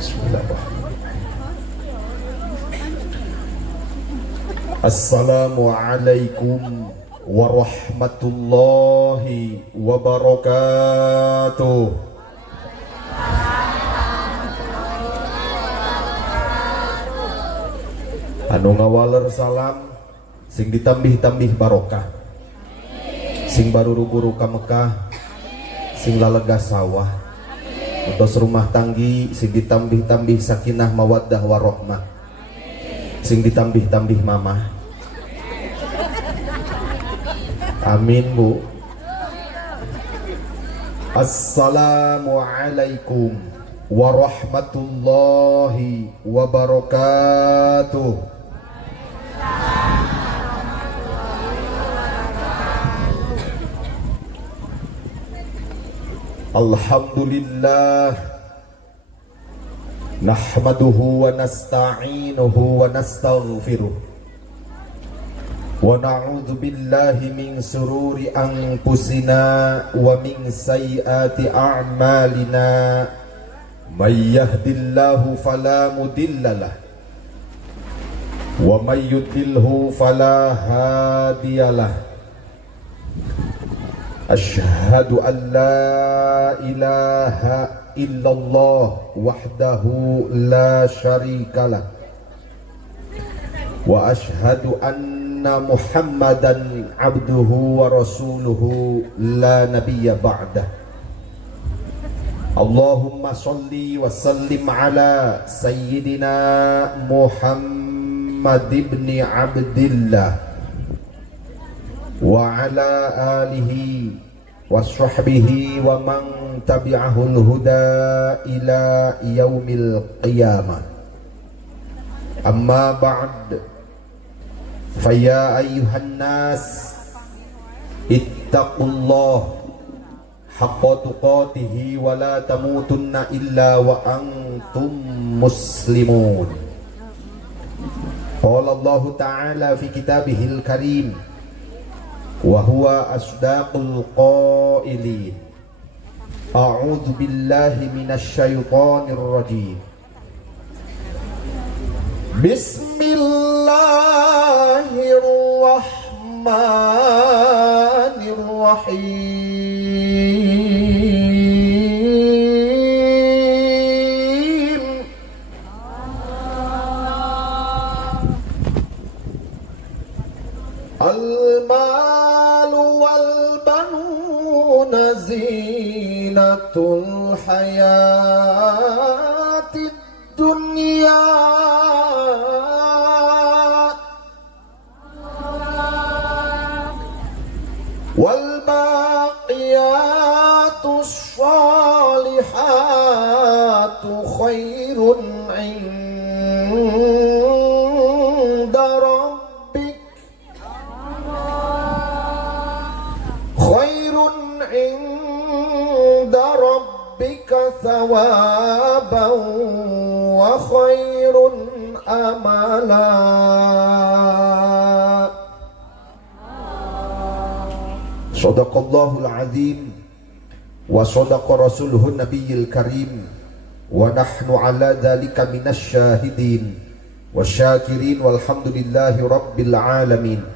Bismillahirrahmanirrahim. Assalamualaikum warahmatullahi wabarakatuh. Anu ngawaler salam sing ditambih-tambih barokah, sing baru ruguru ka Mekah, sing lalega sawah, utos rumah tanggi sing ditambih-tambih sakinah mawaddah warahmah, sing ditambih-tambih mamah. Amin Bu. Assalamualaikum warahmatullahi wabarakatuh. Alhamdulillah, nahmaduhu wa nasta'inuhu wa nastaghfiruh, wa na'udzu billahi min sururi anfusina wa min sayyiati a'malina. May yahdihillahu fala mudhillalah wa may yudlilhu fala hadiyalah. Asyhadu an la ilaha illallah wahdahu la syarikalah wa asyhadu anna Muhammadan abduhu wa rasuluhu la nabiyya ba'dah. Allahumma salli wa sallim ala sayyidina Muhammad ibn Abdillah wa ala alihi wa sahbihi wa man tabi'ahul huda ila yaumil qiyamah. Amma ba'd, faya ayyuhan nas ittaqullah haqqa tuqatihi wa la tamutunna illa wa antum muslimun. Qala Allah ta'ala fi kitabihil karim wa huwa asdaqul qailin. A'udzu billahi minasy syaithanir rajim. Bismillahirrahmanirrahim. Al-malu wal banuna zinatul hayatid dunya wal baqiyatus salihatu khairun 'inda rabbik thawaban wa khairun amala. Shadaqallahul azim wa shadaqa rasuluhun nabiyil karim wa nahnu ala dhalika minasy syahidin wasyakirin walhamdulillahi rabbil alamin.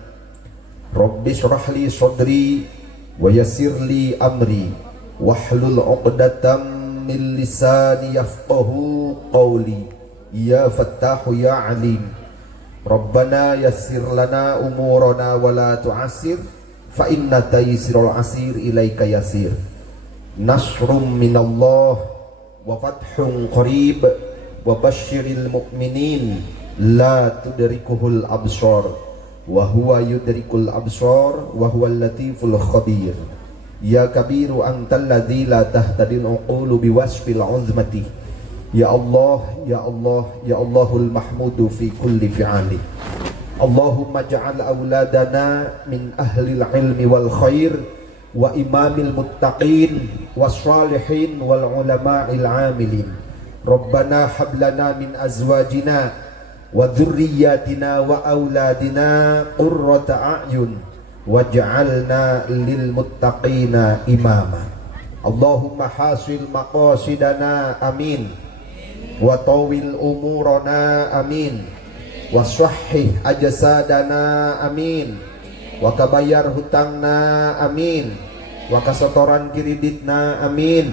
Rabbi shrah li sadri wa yassir li amri wahlul 'uqdatam min lisani yafqahu qawli. Ya Fattahu ya Alim, Rabbana yassir lana umurana wa la tu'assir fa inna taysirul asir ilaika yasir. Nasrum minallah wa fathun qarib wa basyiril mu'minin la tudrikuhul absar wa huwa yudrikul absar wa huwal latiful khabir. Ya kabiru antal ladzi la tahtadil uqulu biwasfil uzmati. Ya Allah, ya Allah, ya Allahul mahmudu fi kulli fi'ali. Allahumma ja'al auladana min ahlil ilmi wal khair wa imamil muttaqin wassalihin wal ulama'il amilin. Rabbana hablana min azwajina wa dhurriyyatina wa auladina qurrata a'yun waj'alna lil muttaqina imama. Allahumma hasil maqasidana amin. wa tawil umurana amin, wa sahih ajsadana amin, wa kabayar hutangna amin, wa kasetoran kiriditna amin,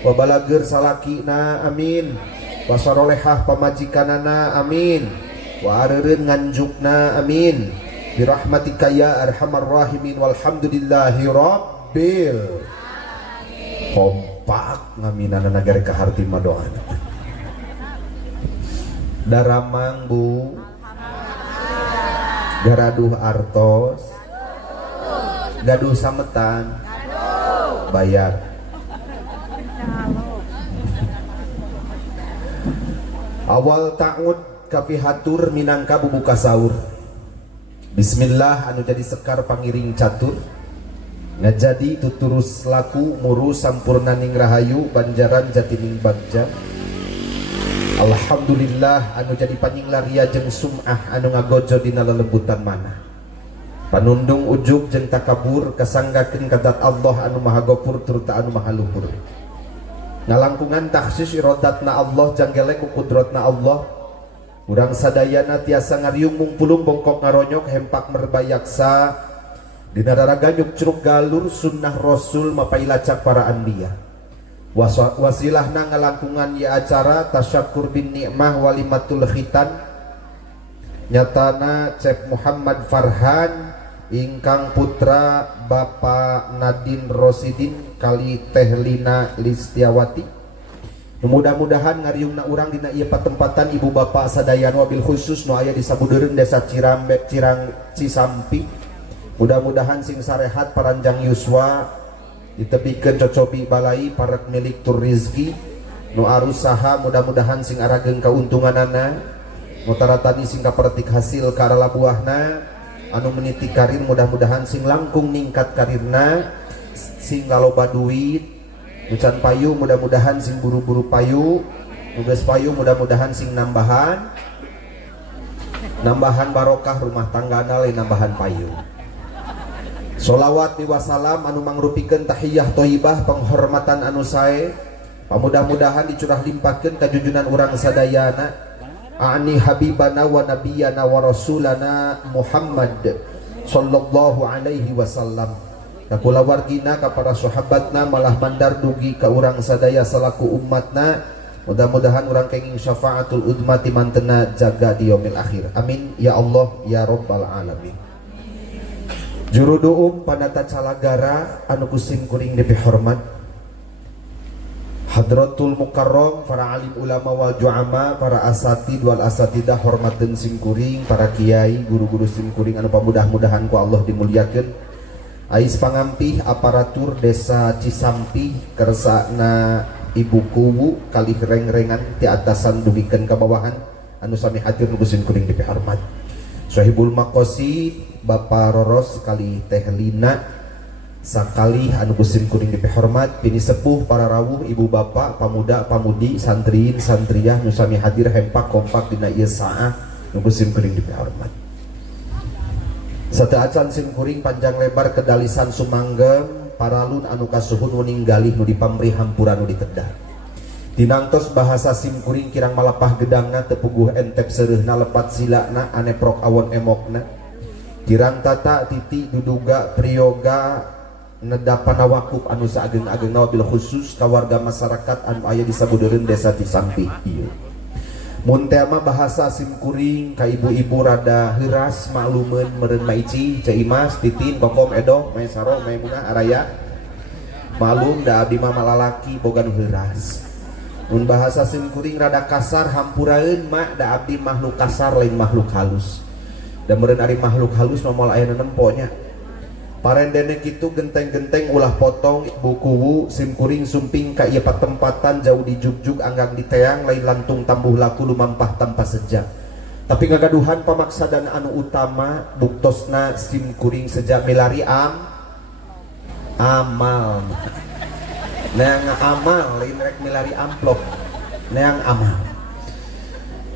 wa balageur salakina amin, wa sarolehah pamajikanana amin, wa areureun nganjukna amin, birahmatika ya arhamar rahimin, walhamdulillahi rabbil alamin. Kompak ngaminana nagari kaharti madoana. Daramang Bu, garaduh artos, gaduh sametan, bayar. Awal ta'ud kapihatur minangka bubuka sahur. Bismillah anu jadi sekar pangiring catur, ngajadi tuturus laku muru sampurnaning rahayu banjaran jatining bagja. Alhamdulillah anu jadi panyinglaria jeung sum'ah anu ngagojo dina lelembutan manah. Panundung ujug jeung takabur kasanggakeun ka zat Allah anu maha gopur turut anu maha luhur. Ngalangkungan taksis irodatna Allah janggele ku kudratna Allah. Urang sadayana tiasa ngariung mungpulung bongkok ngaronyok hempak merbayaksa dina raraga nyuk galur sunnah rasul mapailacak para anbiya. Wasilahna ngalangkungan ya acara tasyakur bin ni'mah walimatul khitan nyatana Cep Muhammad Farhan ingkang putra Bapak Nadine Rosidin kali Teh Lina Listiawati. Mudah-mudahan ngariungna urang dina ieu patempatan ibu bapak sadayan wabil khusus nu aya di sabudeureun desa Cirang Cisampi. Mudah-mudahan sing sarehat paranjang yuswa ditepikeun cocobi balai parek milik tur rizki nu arusaha mudah-mudahan sing arageun kauntunganana nu taratani sing kapertik hasil karala buahna anu meniti karir mudah-mudahan sing langkung ningkat karirna sing kaloba duit nucan payu mudah-mudahan sing buru-buru payu nugas payu mudah-mudahan sing nambahan barokah rumah tanggana lain nambahan payu. Sholawat wasalam anu mangrupikeun tahiyah thayyibah penghormatan anu sae pamudah-mudahan dicurah limpahkeun ka junjunan urang sadayana ani habibana wa nabiyana wa rasulana Muhammad sallallahu alaihi wasallam ka kulawargina ka para sahabatna malah mandar dugi ka urang sadaya salaku ummatna. Mudah-mudahan urang kenging syafaatul udmati mantena jaga di yaumil akhir. Amin ya Allah ya rabbal alamin. Juruduum panata calagara anu kusim kuring depi hormat Hadratul Mukarram para alim ulama wal ju'ama para asatid wal asatidah hormateun sim kuring para kiai guru-guru sim kuring anu pamudah-mudahan ku Allah dimuliakeun. Ais pangampih aparatur desa Cisampi kersana ibu kuwu kali reng-rengan ti atasan dugikeun ka bawahan anu sami hadir nu kusim kuring depi hormat. Sahibul Maqasid Bapak Roros kali Teh Lina sakali anu kusim kuring dipe hormat bini sepuh para rawuh ibu bapak pamuda pamudi santriin santriyah nu sami hadir hempak kompak dina ieu saah nu kusim kuring dipe hormat. Sateuacan sim kuring panjang lebar kedalisan sumanggem paralun anu kasuhun ninggalih nu dipamrih hampura nu ditedah. Dinangtos bahasa sim kuring kirang malapah gedangna tepuguh entep seureuhna lepat silana aneprok awon emokna. Kirang tata titi duduga priyoga nedapana wakuf anu saageng-agengna wabil khusus ka warga masyarakat anu aya di sabudeureun desa Cisampi ieu. Mun teh mah bahasa sim kuring ka ibu-ibu rada heuras maklumeun meureun maici Caimas Titin Kokom Edo Mae Saro Mae Munah Araya malum da abdi mah malalaki boga nu heuras. Mun bahasa sim kuring rada kasar hampuraeun mak da abdi makhluk kasar lain makhluk halus. Da meureun ari makhluk halus mah moal aya nemponya. Parendene kitu genteng-genteng ulah potong bukuwu sim kuring sumping ka ieu patempatan jauh di jugjug anggang di teang lain lantung tambuh laku lumampah tanpa sejak. Tapi ngagaduhan pamaksadan anu utama buktosna sim kuring sejak milari amal. Neang amal lain rek milari amplop. Neang amal.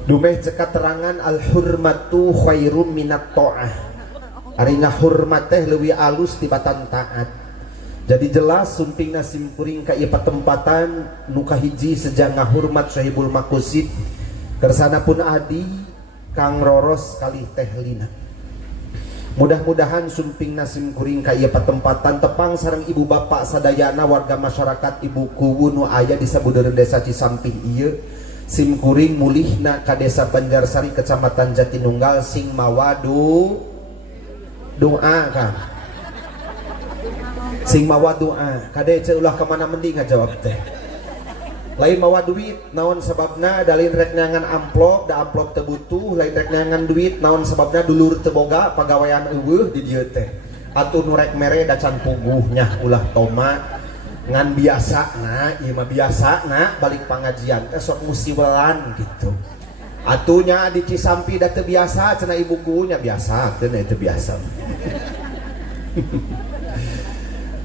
Dumeh cekat terangan al-hurmatu khairum minat ta'ah. Ari ngahurmat teh leuwih alus tibatan taat. Jadi jelas sumpingna simkuring ka ieu patempatan nu kahiji sejang ngahurmat Sahibul Makosid kersana pun adi Kang Roros kalih Teh Lina. Mudah-mudahan sumpingna simkuring ka ieu patempatan tepang sareng ibu bapak sadayana warga masyarakat Ibu Kuwu nu aya di sabudeureun desa Cisampih ieu simkuring mulihna ka desa Banjarsari kecamatan Jatinunggal sing mawadu doa Kang. Sing mawa doa kade ce ulah kemana mending ngajawab teh lain mawa duit naon sebabna da lain rek nyangan amplop da amplop teu butuh lain rek nyangan duit naon sebabna dulur teu boga pagawean eueuh di dieu teh atuh nu rek mere da can puguh nya ulah tomat ngan biasana ieu mah biasana balik pangajian teh sok musiwelan gitu atunya di Cisampih da teu biasa cenah ibu kunya biasa teu biasa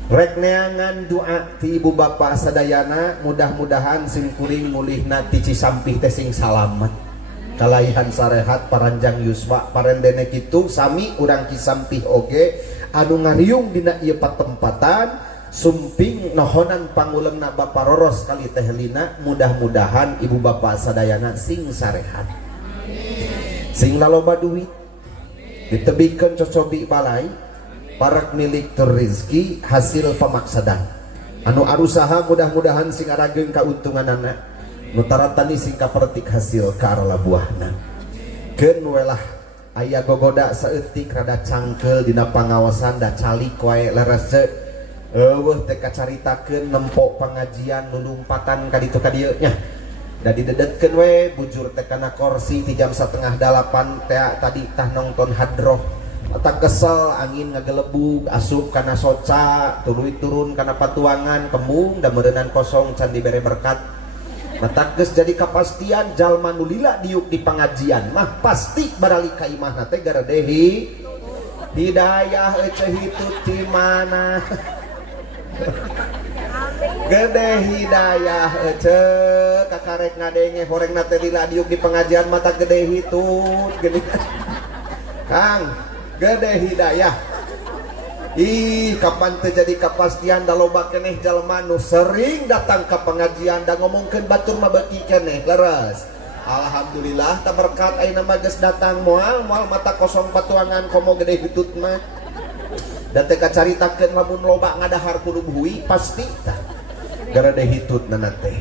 rek neangan doa ti ibu bapak sadayana mudah-mudahan simkuring mulihna ti Cisampih teh sing salamet kalaihan sarehat paranjang yuswa parendene kitu sami urang Cisampih oge anu ngariung dina ieu patempatan sumping nohonan pangulemna Bapak Roros kali Teh Lina mudah-mudahan ibu bapak sadayana sing sarehat sing laloba duit ditebikeun cocobi balai parak milik rezeki hasil pemaksadan anu arusaha mudah-mudahan sing arageun kauntungan anak nu taratani sing kapertik hasil ka arala buahna keun welah aya gogoda saeutik rada cangkeul dina pangawasan da calik wae leres eueuh teh kacaritakeun nempo pangajian nu lumpatan ka ditu ka dieu nya da didedetkeun we bujur teh kana kursi ti jam 7:30 teh tadi tah nongton hadroh tak kesel angin ngagelebug asup kana soca turun kana patuangan kembung da meureunnan kosong can dibere berkat mata geus jadi kapastian jalma nu lila diuk di pangajian mah pasti barali ka imahna teh gara dehi hidayah eceh hitut ti mana gede hidayah eceh kakarek ngadenge horengna teh lila diuk di pengajian mata gede hitut gini Kang gede hidayah ih kapan terjadi kepastian da loba keneh jalma nu sering datang ke pengajian da ngomongkeun batur mah beuki keneh leres alhamdulillah ta berkat ayeuna mah geus datang moal mata kosong patuangan komo gede hitut mah da teh kacaritakeun lamun loba ngadahar kudu buhi pasti tah gara de hitutna teh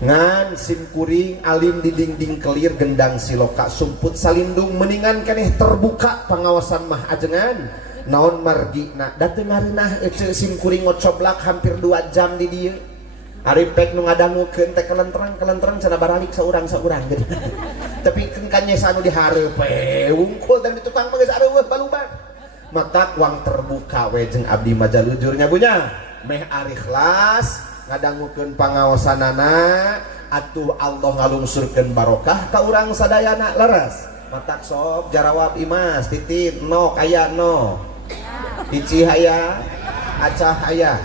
ngan simkuring alim di dinding kelir gendang siloka sumput salindung mendingan keneh terbuka pengawasan mah ajengan naon margina da teu ngareunah ece simkuring ngocoblak hampir 2 jam di dieu ari pek nu ngadangukeun teh kelentreng cenah baralik saurang gitu tapi kan nyesa anu dihareup wungkul dan di tukang mah geus areueuh balubar mata uang terbuka we jeung abdi mah jalujurnya bunya meh ari ikhlas ngadangukeun pangaosanana atuh Allah ngalungsurkeun barokah ka urang sadayana leres matak sok jarawab imas titit no kaya no hiji aya acah aya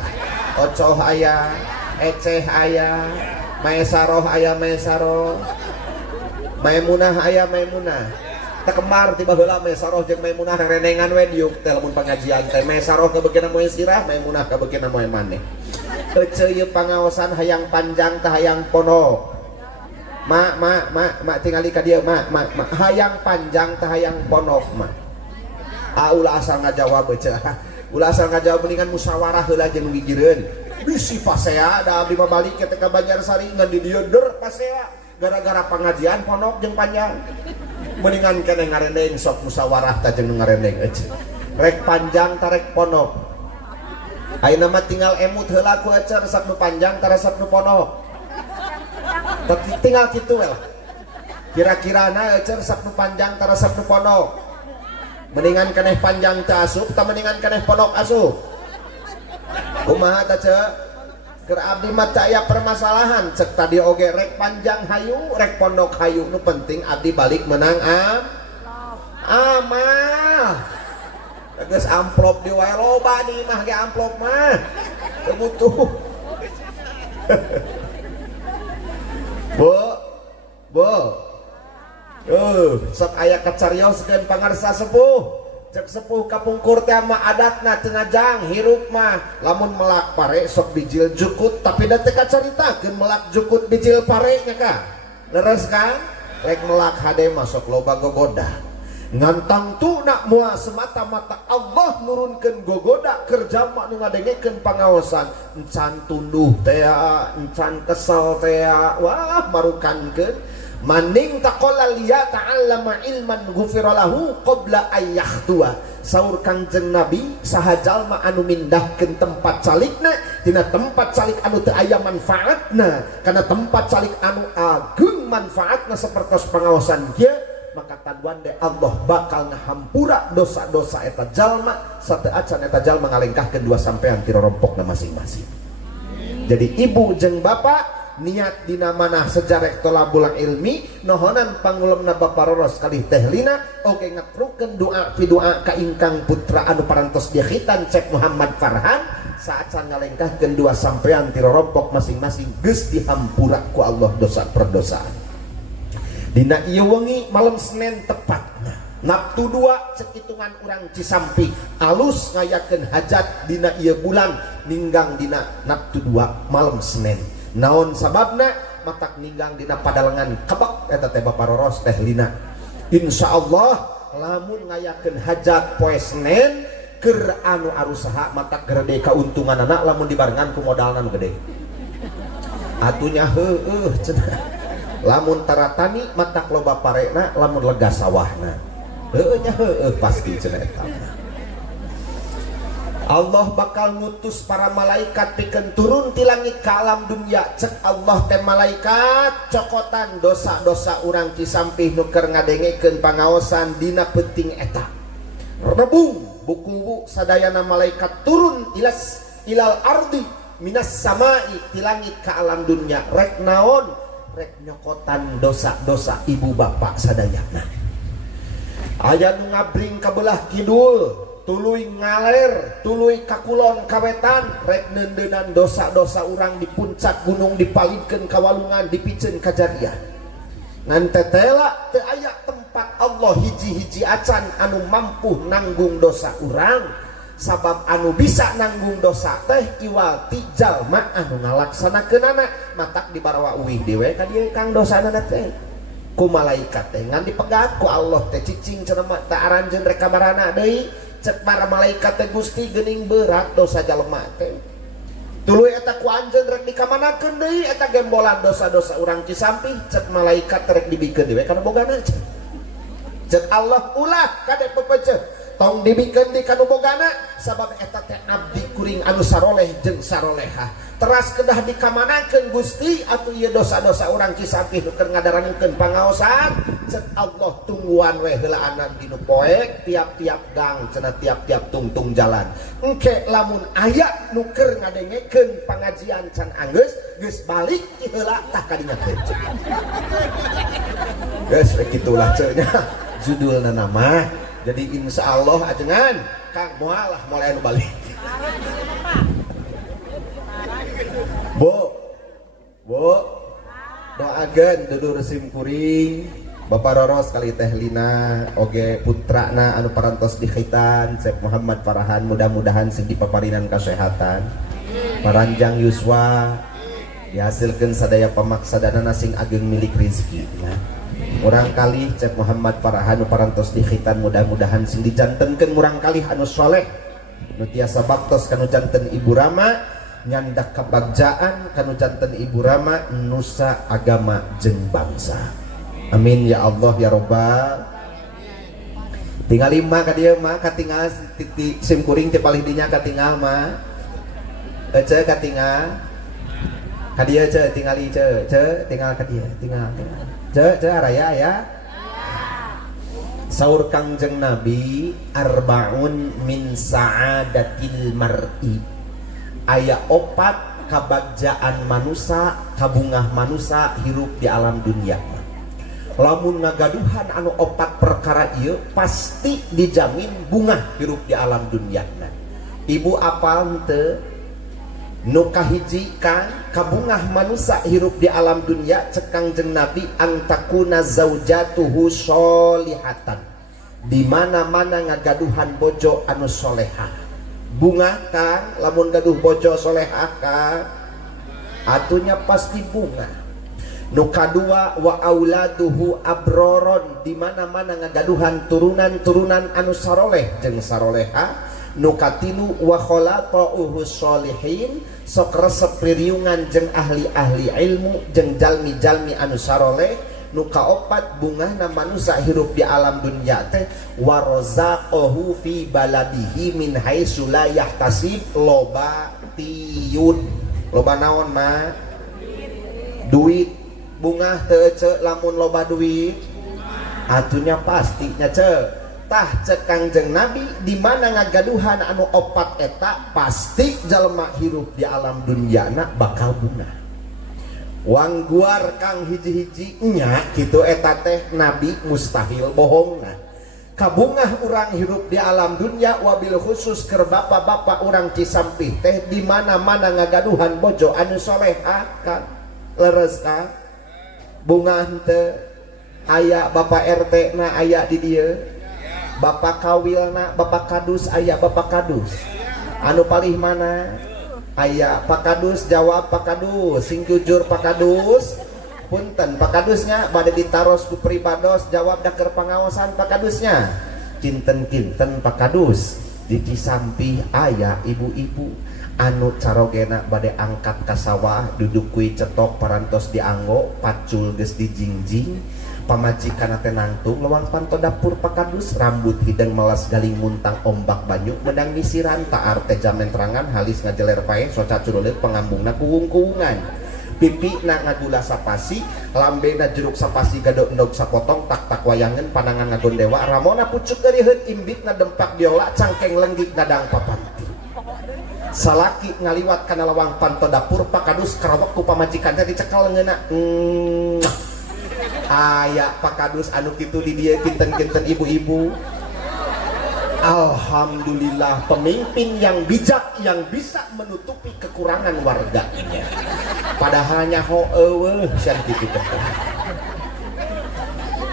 ocoh aya eceh aya maesaroh aya maesaroh maimunah aya maimunah tak kembar tiba heula maesaroh jeung maimunah renengan we diuk teh lamun pangajian teh maesaroh kabeukina moe sirah maimunah kabeukina moe maneh ece ieu pangaosan hayang panjang teh hayang pondok mak tingali ka dieu mak hayang panjang teh hayang pondok mak ulah asal ngajawab ece ulah asal ngajawab mendingan musyawarah heula jeung wijireun bisi pasea da abdi mah balik ke ka Banjarsari ngan di dieu der pasea gara-gara pengajian pondok jeung panjang mendingan keneh ngarendeng sok musyawarah teh jeung ngarendeng ece rek panjang tarek pondok ayeuna mah tinggal emut heula ku ece resep nu panjang tara resep nu pondok tinggal kitu we lah kira-kirana ece resep nu panjang tara resep nu pondok mendingan keneh panjang teh asup tah mendingan keneh pondok asup kumaha tah ce keur abdi mah teh aya permasalahan cek tadi oge rek panjang hayu rek pondok hayu nu penting abdi balik menang amal geus amplop di wae loba di mah ge amplop mah teu butuh bo sok aya kacarioskeun pangarsa sepuh cek sepuh kapungkur teh mah adatna tenajang hirup mah lamun melak pare sok bijil jukut tapi da teh kacaritakeun melak jukut bijil pare nya ka leres kan rek melak hade masuk loba gogoda ngantang tu nak mua semata-mata Allah nurunkeun gogoda kerja mak nu ngadengekeun pangaosan encan tunduh teh encan kesel teh wah marukankeun maning taqala liya ta'allama ilman ghufira lahu qabla ayyahtua saur Kangjeng Nabi saha jalma anu mindahkeun tempat calikna tina tempat calik anu teu aya manfaatna kana tempat calik anu ageung manfaatna sapertos pangaosan kieu maka taduan de Allah bakal ngahampura dosa-dosa eta jalma sateu acan eta jalma ngalengkahkeun dua sampean ti rorompokna masing-masing. Jadi ibu jeung bapak niat dina manah sejarah tolabul ilmi nohonan pangulemna Bapak Roros kalih teh Lina oge ngakrukeun doa fi doa ka ingkang putra anu parantos dia khitan Cek Muhammad Farhan saacan ngalengkahkeun dua sampean ti rorompok masing-masing geus dihampura ku Allah dosa perdosaan. Dina ieu wengi malam Senin tepatna Naftu 2 cek hitungan urang Cisampih alus ngayakeun hajat dina ieu bulan ninggang dina Naftu 2 malam Senin. Naon sababna matak ninggang dina padalengan kebak eta teh Bapak Roros teh Lina. Insyaallah lamun ngayakeun hajat poe Senin keur anu arusaha matak gede kauntungan anak lamun dibarengan ku modalna nu gede. Atunya heueuh cenah. Lamun taratani matak loba parena lamun lega sawahna heueuh nya heueuh pasti cenah eta. Allah bakal ngutus para malaikat pikeun turun ti langit ka alam dunya cek Allah teh malaikat cokotan dosa-dosa urang Cisampih nu keur ngadengekeun pangaosan dina penting eta rebung buku sadayana malaikat turun ilal ardi minas samai ti langit ka alam dunya rek naon rek nyokotan dosa-dosa ibu bapak sadayana aya nu ngabring ka belah kidul tuluy ngaler tuluy kakulon kawetan rek neundeunan dosa-dosa urang di puncak gunung dipalidkeun ka walungan dipikeun kajadian ngan tetela teu aya tempat Allah hiji-hiji acan anu mampu nanggung dosa urang sabab anu bisa nanggung dosa teh iwal ti jalma anu ngalaksanakeunana matak dibarawa uwih dewe ka dieu kang dosana teh ku malaikat teh ngan dipegat ku Allah teh cicing cenah mah teu aranjeun rek kabarana deui cek para malaikat teh Gusti geuning berat dosa jalma teh tuluy eta ku anjeun rek dikamanakeun deui eta gembolan dosa-dosa urang Cisampih cek malaikat rek dibikeun dewe kana bogana cek Allah ulah kade pepeuceut tong dibikeun di kanu bogana sabab eta teh abdi kuring anu saroleh jeung saroleha teras kedah dikamanakeun Gusti atuh ieu dosa-dosa urang Cisampih nu keur ngadarangeun pangaosan cek Allah tungguan we heulaanan dinu poek tiap-tiap gang cenah tiap-tiap tungtung jalan engke lamun aya nu keur ngadengekeun pangajian can anggeus geus balik ti heula tah kadinya teh geus rek kitulah cenah judulna nama. Jadi insya Allah ajengan kang moalah mulai anu balik. Bu doakeun dudur simkuring Bapak Roros kali teh Lina oge putrana anu parantos di khitan Cek Muhammad Farhan mudah-mudahan sing dipaparinan kasehatan paranjang yuswa dihasilkeun sadaya pamaksadana sing ageng milik rezeki urang kali Cek Muhammad Farhan anu parantos di khitan mudah-mudahan sing dijantenkeun urang kali anu soleh nu tiasa baktos kanu janten Ibu Rama nyandak kabagjaan kanu janten Ibu Rama nusa agama jeung bangsa amin ya Allah ya Robbal tinggal 5 ka dieu mah katinggal titik sim kuring teh palih dinya katinggal mah ece katinggal ka dieu ce tingali ce tinggal ka dieu tinggal ce araya ya saur Kangjeng Nabi arbaun min saadatil mar'i aya 4 kabagjaan manusia kabungah manusia hirup di alam dunia lamun ngagaduhan anu 4 perkara ieu pasti dijamin bungah hirup di alam dunia ibu apal teu nu kahiji kang kabungah manusia hirup di alam dunia cek Kangjeng Nabi antakuna zaujatuhu sholihatan di mana-mana ngagaduhan bojo anu solehah. Bunga kan lamun gaduh bojo solehah kan atunya pasti bunga. Nu kadua wa auladuhu abroron, di mana-mana ngagaduhan turunan-turunan anu saroleh jeung saroleha. Nu katilu wa khalaqahu sholihin, sok resep ririungan jeung ahli-ahli ilmu jeung jalmi-jalmi anu saroleh. Nu kaopat bungahna manusia hirup di alam dunya teh wa razaqahu fi baladihi min haitsu la yahtasib, loba tiud. Loba naon mah? Duit. Bungah teu ce lamun loba duit atunya pasti nya ce. Tah cek Kangjeng Nabi di mana ngagaduhan anu opat eta pasti jalma hirup di alam dunyana bakal bunga. Wangguar kang hiji-hiji nya kitu eta teh Nabi mustahil bohongna. Kabungah urang hirup di alam dunya wabil khusus keur bapak-bapak urang Cisampih teh di mana-mana ngagaduhan bojo anu solehah kan. Leres ka? Bunga henteu aya bapak RT na aya di dieu. Bapak kawilna bapak kadus aya bapak kadus. Anu palih mana? Aya Pak Kadus, jawab Pak Kadus, sing jujur Pak Kadus. Punten Pak Kadusnya bade ditaros ku pribados, jawab daker pangaosan Pak Kadusnya. Kinten-kinten Pak Kadus di Cisampih aya ibu-ibu anu carogena bade angkat ka sawah, duduk kui cetok parantos dianggo, pacul geus dijingjing. Pamajikan teh nangtung lawang panto dapur Pak Kadus, rambut hideng melas galing muntang ombak banyu menang misiran taar teh jamen terangan halis ngajeler pae soca curuleuk pangambungna kuung-kuungan. Pipi na ngagula sapasi, lambena jeruk sapasi gado endog sapotong, tak wayangan panangan ngagondewa, ramona pucuk gariheun imbitna dempak biola, cangkeng lenggik nadang papanti. Salaki ngaliwat kana lawang panto dapur Pak Kadus karawak ku pamajikan teh dicekel leungeunna. Aya Pak Kadus anu kitu di dia kinten-kinten ibu-ibu. Alhamdulillah pemimpin yang bijak yang bisa menutupi kekurangan warganya. Padahal nyaho eueuh sian kitu teh.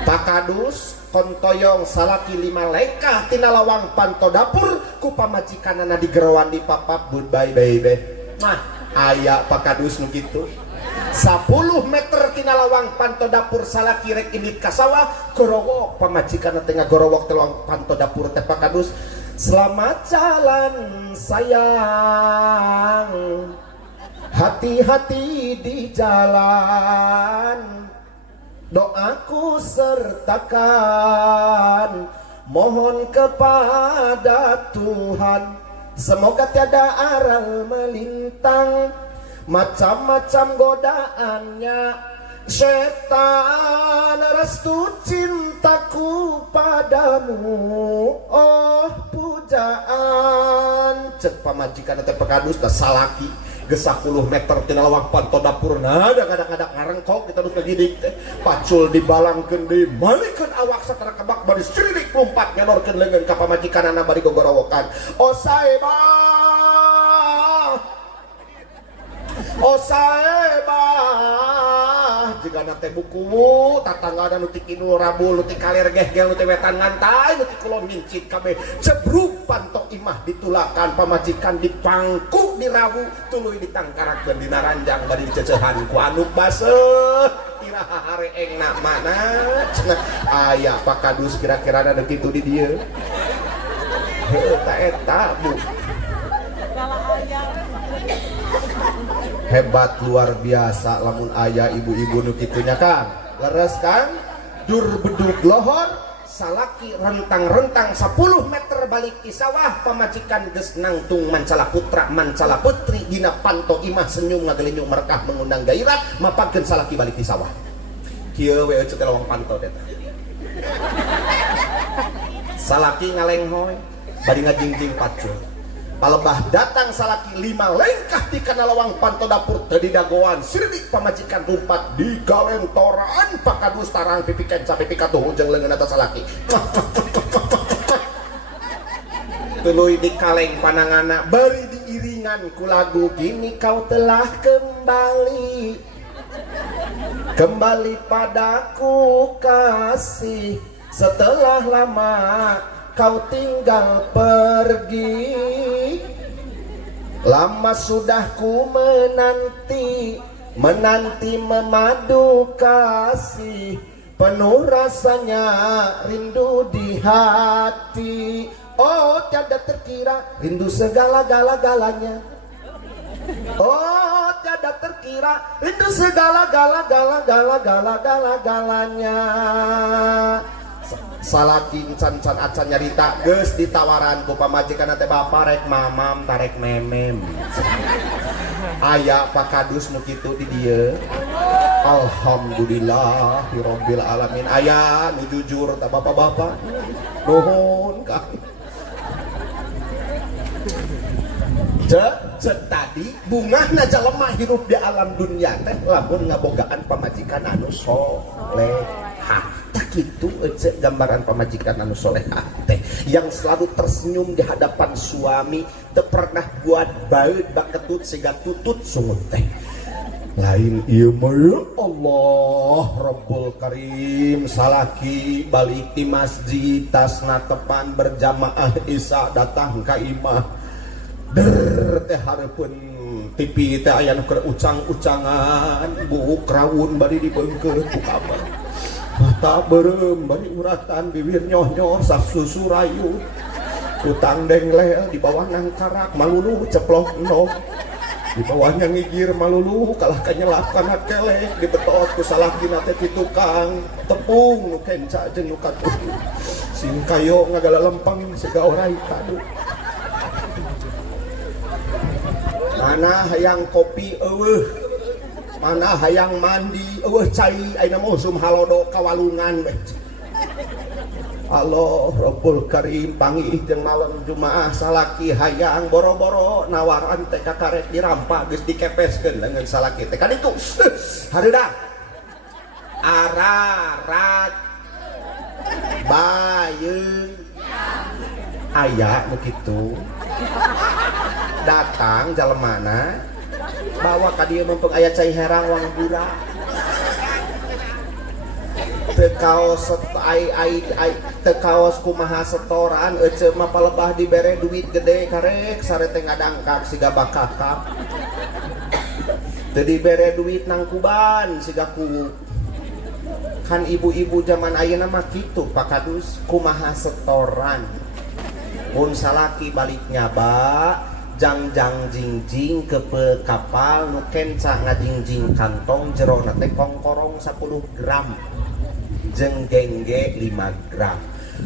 Pak Kadus kontoyong salaki 5 lekah tina lawang panto dapur ku pamajikanana digerowan di papap goodbye baby. Nah, aya Pak Kadus nu kitu. 10 meter tina lawang panto dapur salaki rek indit ka sawah gorowok pamajikanna teh ngagorowok teh lawang panto dapur teh Pak Kadus. Selamat jalan sayang, hati-hati di jalan, doaku sertakan, mohon kepada Tuhan semoga tiada aral melintang, macam-macam godaannya setan, restu cintaku padamu, oh pujaan. Cek pamajikan teh Pak Kadus da salaki geus 10 meter tina lawang panto dapurna da kadang-kadang ngarengkok kita terus kagidik teh pacul dibalangkeun deui malikeun awak satara kebak bari siridik lompat nyanorkeun leungeun ka pamajikanana bari gogorowokan. Oh saeba, oh saeba, jika nate buku tatangga nu ti kidul rabul nu ti kalir geh-geh nu ti wetan ngantai nu ti kulon mincit kabeh jebruk pantok imah ditulakan pamajikan dipangku dirawu tuluy ditangkarakeun dina ranjang bari dicecehan ku anu baseuh iraha hareeng na mana cenah aya Pak Kadus kira-kira ada kitu di dieu heuh ta eta Bu. Hebat luar biasa lamun aya ibu-ibu nu kitunya Kang. Leres Kang, dur bedug lohor salaki rentang-rentang 10 meter balik di sawah pamajikan geus nangtung mancala putra mancala putri dina panto imah senyum ngagelinyung merkah mengundang gairah mapagkeun salaki balik di sawah. Kieu we euceut lawang panto eta. Salaki ngalenghoy bari ngajingjing pacul. Palebah datang salaki 5 lengkah di kana lawang panto dapur teu didagoan siridik pamajikan rumpat di galentoran Pak Kadus tarang pipikan sampai pikatuh jeung leungeun eta salaki. Tuluy di kaleng panangana bari diiringan ku lagu Kini Kau Telah Kembali padaku kasih Setelah lama kau tinggal pergi, lama sudah ku menanti memadu kasih, penuh rasanya rindu di hati. Oh tiada terkira rindu segala-galanya. Oh tiada terkira rindu segala-galanya. Salaki can acan nyarita geus ditawaran ku pamajikan teh bapa rek mamam tarek memem. Aya pakadus nu kitu di dieu. Alhamdulillahirabbil alamin. Aya nu jujur ta bapak-bapak. Nuhun Kang. Cek tadi bungahna jalema hirup di alam dunia teh lamun ngabogaan pamajikan anu solehah. Tak itu gambaran pamajikan anu solehah teh yang selalu tersenyum di hadapan suami, teu pernah buat baeud baketut siga tutut sungut teh. Lain ieu mah ya Allah Rabbul Karim salaki balik di masjid tasna tepan berjamaah isya datang ka imah. Teh hareupeun TV teh aya nu keur ucang-ucangan buuk rawun bari dibeungkeun ku kamar. Mata beureum bari uratan bibir nyoh-nyoh sasusu rayu. Utang denglel di bawah nangkarak malulu ceplok endog. Di bawahnya ngigir malulu kalah kanyelap kana kelek dibetot ku salakina teh ti tukang tepung nu kenca jeung nu katuh. Sing kayo ngagala lempeng siga orai kadu. Mana hayang kopi eueuh, mana hayang mandi eueuh cai ayeuna mah usum halodo kawalungan beh. Allah Rabbul Karim panggih jeung malam Jumaah salaki hayang boro-boro nawaran teh ka karek dirampak geus dikepeskeun dengan salaki teh kan itu. Hareuda ararat bayeung aya nu kitu. Datang jalemana bawa ka dieu mempeng aya cai herang wang bura teu kaos teu kaos kumaha setoran ece mah palebah dibere duit gede karek sare teh ngadangkak siga bakakak teu dibere duit nang kuban siga ku kan ibu-ibu zaman ayeuna mah kitu pakadus kumaha setoran mun salaki balik nyaba jangjang jingjing ke kapal nu kenca ngajingjing kantong jero teh kongkorong 10 gram jeung gengge 5 gram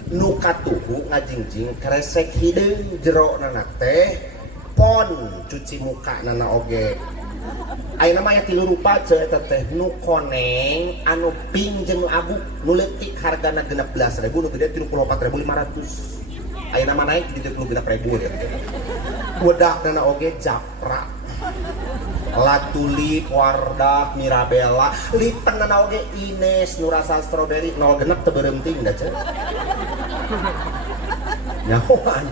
nu katuhu ngajingjing kresek hideung jero teh pon cuci muka nana oge ayeuna mah aya 3 rupa ceuk eta teh nu koneng anu pink jeung nu abu nu leutik hargana 16.000 nu gede 34.500 ayeuna mah naik di 36.000 wedak dana oge japra latulip wardah mirabella lipang dana oge ines nu rasa strawberry 0 genep teu bereumpting da ceuk nyahoan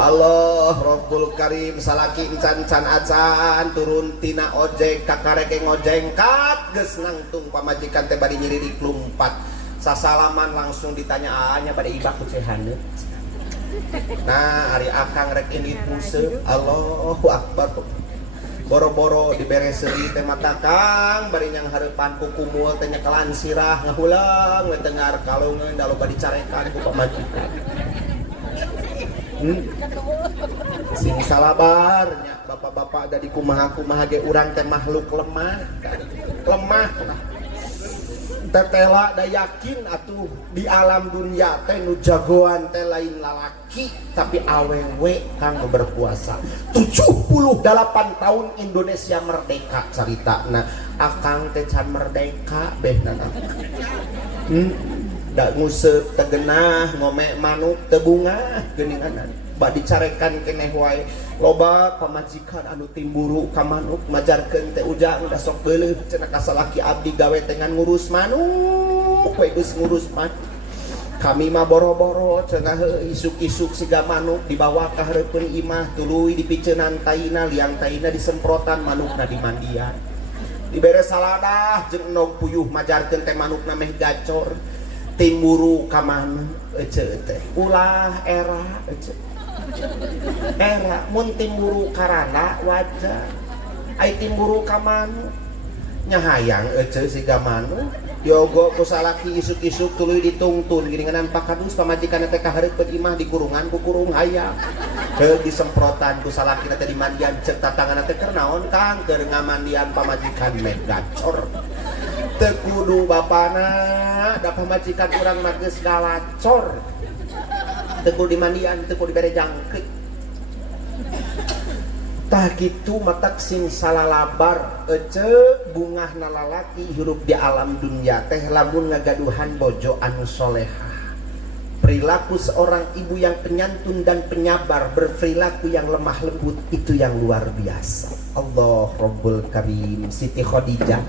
Allah Rabbul Karim salaki encan-encan acan turun tina ojek kakareke ngojengkat geus nangtung pamajikan teh bari nyiri di klumpat sasalaman langsung ditanya anya bade ibah ku ceh haneut. Nah ari akang rek ini puseur Allahu Akbar boro-boro dibere seuri teh mata Kang bari nyang hareupan ku kumul teh nyekelan sirah ngahulang we tengar kalungeun da loba dicarekan ku pamajikan. Sing salabar nya bapak-bapak da di kumaha-kumaha ge urang teh makhluk lemah tetela da yakin atuh di alam dunia teh nu jagoan teh lain lalaki tapi awewe kang berpuasa 78 tahun Indonesia merdeka caritana akang teh can merdeka beh nana da nguseup teu geunah ngome manuk teu bungah geuninganan bak dicarekan keneh wae loba pamajikan anu timburu ka manuk majarkeun teh ujang da sok beuleuh cenah ka salaki abdi gawe teh ngan ngurus manuk we geus ngurus manuk kami mah boro-boro cenah isuk-isuk siga manuk dibawa ka hareupeun imah tuluy dipiceunan taina liang taina disemprotan manukna dimandian dibere saladah jeung nog puyuh majarkeun teh manukna meh gacor timburu ka mana ece teh ulah era ece era mun timburu karana wajar ai timburu ka manuk nya hayang ece siga manuk yogo ku salaki isuk-isuk tuluy ditungtun giringanan pakadus pamajikan teh kahareupeun imah di kurungan ku kurung hayang teu disemprotan ku salaki teh di mandian cek tatangan teh keur naon Kang keur ngamandian pamajikan meh gacor teu kudu bapana da pamajikan urang mah geus galacor teu kudu dimandian teu kudu dibere jangkrik tah kitu matak sing salalabar ece bungahna lalaki hirup di alam dunya teh lamun ngagaduhan bojo anu solehah. Perilaku seorang ibu yang penyantun dan penyabar, berperilaku yang lemah lembut itu yang luar biasa. Allah Rabbul Karim. Siti Khadijah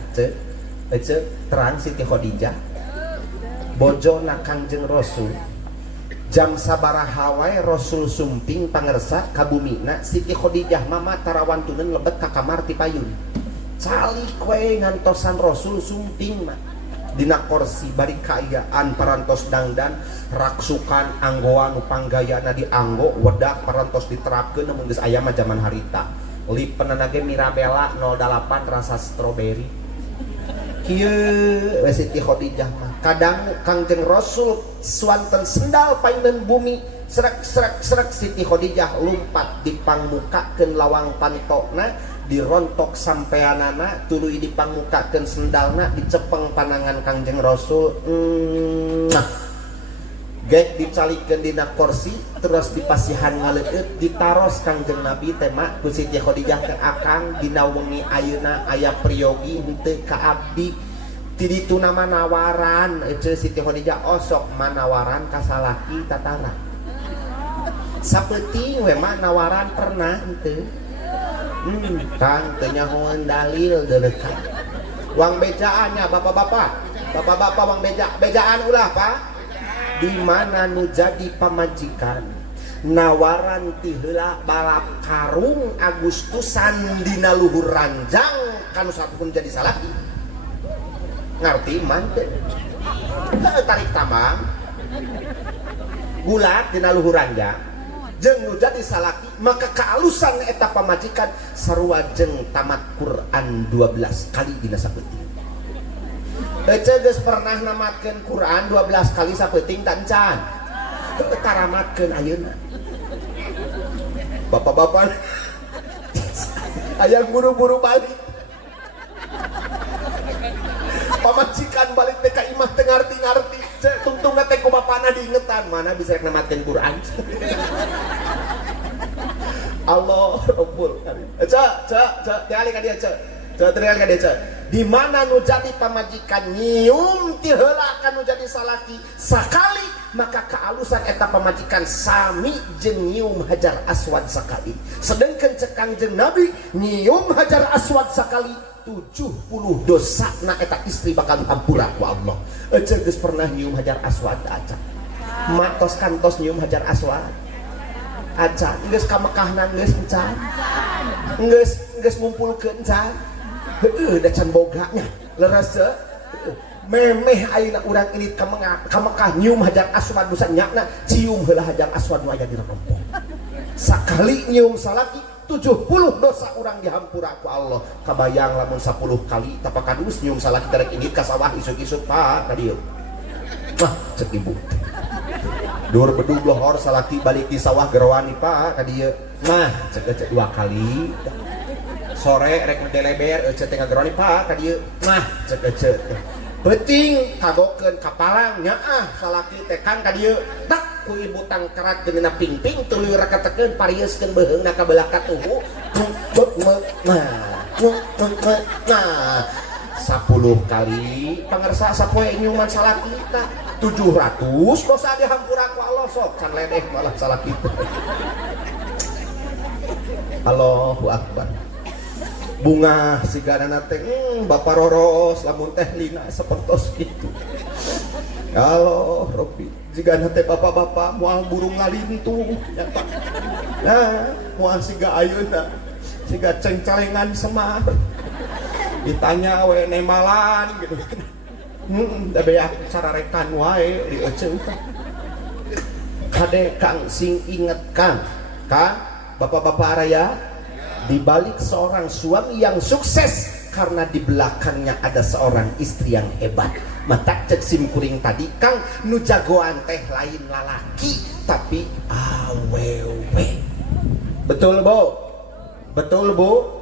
ece terang Siti Khadijah bojo na Kangjeng Rasul jam sabaraha wae Rasul sumping pangersa ka bumina Siti Khadijah mama tarawantuneun lebet ka kamar ti payun calik we ngantosan Rasul sumping mah dina kursi bari kaayaan parantos dangdan raksukan anggoan nu panggayana dianggo wedak parantos diterapkeun mun geus aya mah zaman harita lipeunna ge Mirabella 08 rasa stroberi kieu we Siti Khadijah mah kadang Kangjeng Rasul swanten sendal painen bumi serak Siti Khadijah lumpat dipangmukakeun lawang pantokna dirontok sampeanana tuluy dipangmukakeun sendalna dicepeng panangan Kangjeng Rasul nah gek dicalikeun dina kursi terus dipasihan ngaleut ditaros Kangjeng Nabi teh mak ku Siti Khadijah teh akang dina wengi ayeuna aya priyogi henteu ka abdi ti ditu nama nawaran ece Siti Khadijah osok manawaran ka salaki tatara sapeuting we mah nawaran pernah henteu Kang teu nyahoeun dalil deulekan uang bejaannya bapak-bapak uang bejaan ulah Pak di mana nu jadi pamajikan nawaran ti heula balap karung Agustusan dina luhur ranjang kanu satupun jadi salaki ngarti mantep tarik tambang gulat dina luhur ranjang jeung nu jadi salaki maka kealusan eta pamajikan sarua jeung tamat Quran 12 kali dina sapeuting ece geus pernah namatkeun Quran 12 kali sapeuting tan can taramatkeun ayeuna bapak-bapak aya buru-buru balik pamajikan balik teh ka imah teu ngarti-ngarti tungtungna teh ku bapana diingetan mana bisa rek namatkeun Quran Allah Rabbul Karim tinggali ka dieu tinggali ka dieu di mana nu jadi pamajikan nyium ti heula ka nu jadi salaki sakali maka kealusan eta pamajikan sami jeung nyium Hajar Aswad sakali sedengkeun cek Kangjeng Nabi nyium Hajar Aswad sakali 70 dosa na eta istri bakal diampura ku Allah ece geus pernah nyium Hajar Aswad aca matos kantos nyium Hajar Aswad aca geus ka Mekahna geus encan geus ngumpulkeun encan heueuh da can boganya leres memeh ayeuna urang ini ka Mekah nyium Hajar Aswad nu sanyana cium heula Hajar Aswad nu aya di rempong sakali nyium salaki 70 dosa orang dihampura ku Allah kabayang lamun 10 kali tapakadus nyium salaki terek inggit ka sawah isuk-isuk Pak ka dieu mah cek ibu dur bedug lohor salaki balik di sawah geroani Pak ka dieu mah cek 2 kali sore rek ngedeleber cek teh geroani Pak ka dieu mah cek penting kagokeun kapalang nyaah salaki teh kan ka dieu tak ku ibu tangkerat geuna pingping tuluy rakatekeun parieuskeun beuheungna ka belah katuhu nah 10 kali pangersa sapoe nyuman salaki tah 700 dosa dihampura ku Allah sok can ledeh malah salaki Allahu Akbar bunga sigarana teh Bapak Roros lamun teh lina sapertos kitu Allah Rabbi jigana teh bapak-bapak moal burung ngalintung nyata nah moal siga ayeuna siga cengcalengan Semar ditanya we nemalan gitu. Da beak cara rekan wae di eceung kade Kang sing inget Kang bapak-bapak raya, di balik seorang suami yang sukses karena di belakangnya ada seorang istri yang hebat. Mata cek sim kuring tadi Kang nu jagoan teh lain lalaki tapi awewe. Betul Bu? Betul Bu?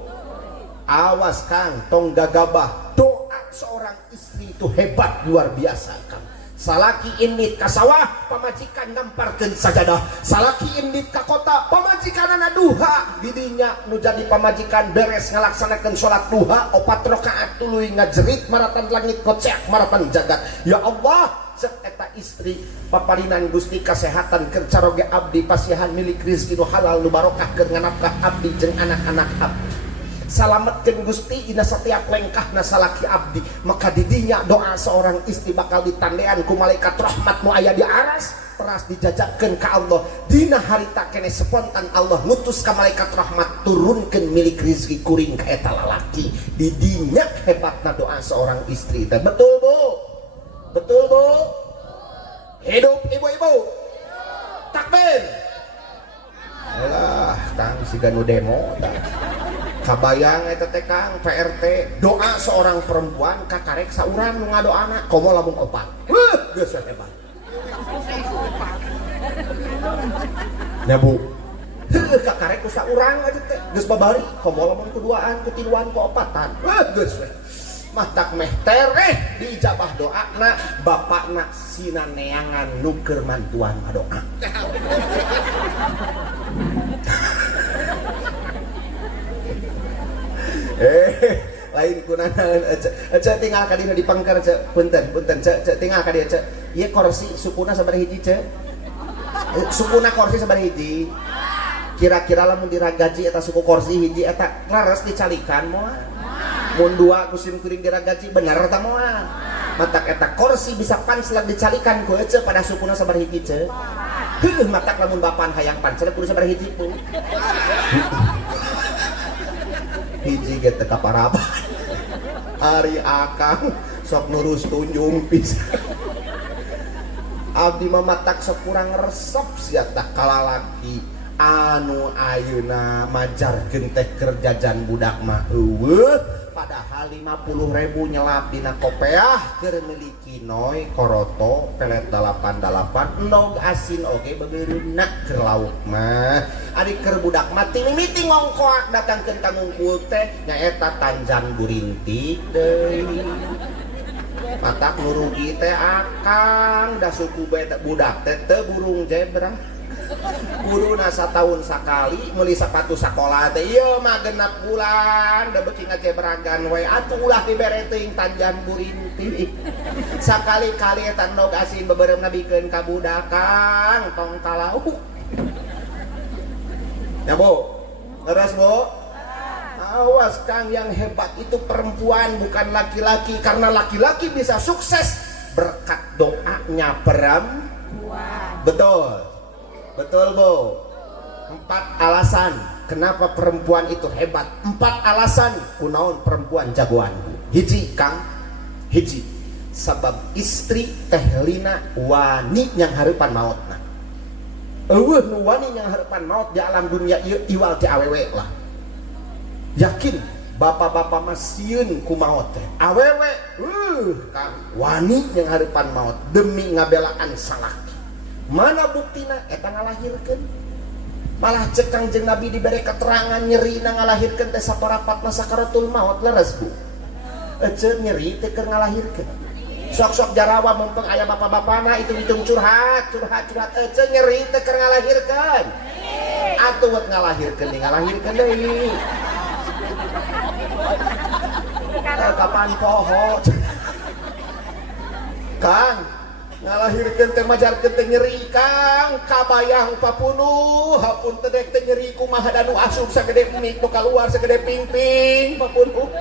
Awas Kang, tong gagabah. Doa seorang istri itu hebat luar biasa Kang. Salaki indit ka sawah pamajikan ngamparkeun sajadah, salaki indit ka kota pamajikanana duha, didinya nu jadi pamajikan beres ngalaksanakeun salat duha 4 rakaat tuluy ngajerit maratan langit kocek maratan jagat. Ya Allah, cek eta istri paparinan Gusti kasehatan keur caroge abdi pasihan milik rezeki nu halal nu barokah keur nganapkah abdi jeung anak-anak abdi. Salametkeun Gusti dina setiap lengkahna salaki abdi, maka didinya doa seorang istri bakal ditandean ku malaikat rahmat nu aya di aras teras dijajakeun ka Allah. Dina harita kene spontan Allah ngutus ka malaikat rahmat turunkeun milik rezeki kuring ka eta lalaki. Didinya hebatna doa seorang istri teh. Betul Bu? Betul Bu? Hidup ibu-ibu. Takbir. Alah, Kang siga nu demo tah. Kabayang eta teh Kang PRT doa seorang perempuan kakarek saurang nu ngadoana komo labung 4. Geus hebat. Ya Bu. Heuh kakarek ku saurang aja teh geus babari komo labung kuduaan kutiluan ku 4-an. Geus we. Matak meh tereh diijabah doana bapakna sinaneangan nu keur mantuan ngadoa. Lain kunaon ece tinggal ka dina dipangker ce punten ce tinggal ka dieu ce ieu kursi sukuna sabaraha hiji ce sukuna kursi sabaraha hiji kira-kira lamun diragaji eta suku kursi hiji eta laras dicalikan moal mun 2 kusim kuring diragaji bener eta moal matak eta kursi bisa pan selag dicalikan ku ece pada sukuna sabaraha hiji ce heuh matak lamun bapan hayang pan selag kudu sabaraha hiji pun hiji ge teu kaparapan ari akang sok nurus tunjung pisan abdi mah matak sok kurang resep sia tah kalalaki anu ayeuna majarkeun teh keur jajan budak mah eueuh padahal 50.000 nyelap dina kopeah keur miliki noy koroto pelet 88 endog asin oge beureunna keur lauk mah ari keur budak mati mimiti ngongkoak datangkeun ka ngungkul teh nyaeta Tanjang Burintik deui matak nurugi teh akang da suku budak teh teu burung zebra kuduna satahun sakali meuli sepatu sakola teh ieu mah 6 bulan da beuki ngajeberagan we atuh ulah dibere teuing Tanjang Burintik sakali-kali eta endog asin beberem nabikeun ka budak Kang tong talauk ya Bu, ngeras Bu? Awas Kang, yang hebat itu perempuan bukan laki-laki. Karena laki-laki bisa sukses berkat doanya perempuan. Betul? Betul Bu? 4 alasan kenapa perempuan itu hebat. 4 alasan kunaon perempuan jagoanku. Hiji Kang, hiji sabab istri tehlina wani yang hareupan mautna. Eueuh nu wani yang harapan maut di alam dunia ieu iwal ti awewe lah. Yakin bapak-bapak mah sieun ku maot teh. Awewe Kang wani yang harapan maut demi ngabelaan salaki. Mana buktina eta ngalahirkeun? Malah cek Kangjeng Nabi dibere keterangan nyeri na ngalahirkeun teh saparapatna sakaratul maut leres Bu. Ece nyeri teh keur ngalahirkeun. Sok-sok jarawa mumpung aya bapak-bapana hitung-hitung curhat ece nyeri teh keur ngalahirkeun atuh wet ngalahirkeun deui kapan poho Kang ngalahirkeun teh majarkeun teh nyeri Kang kabayang papunuh hapun teh dek teh nyeri kumaha danu asup sagede mik nu kaluar sagede pingping papunuh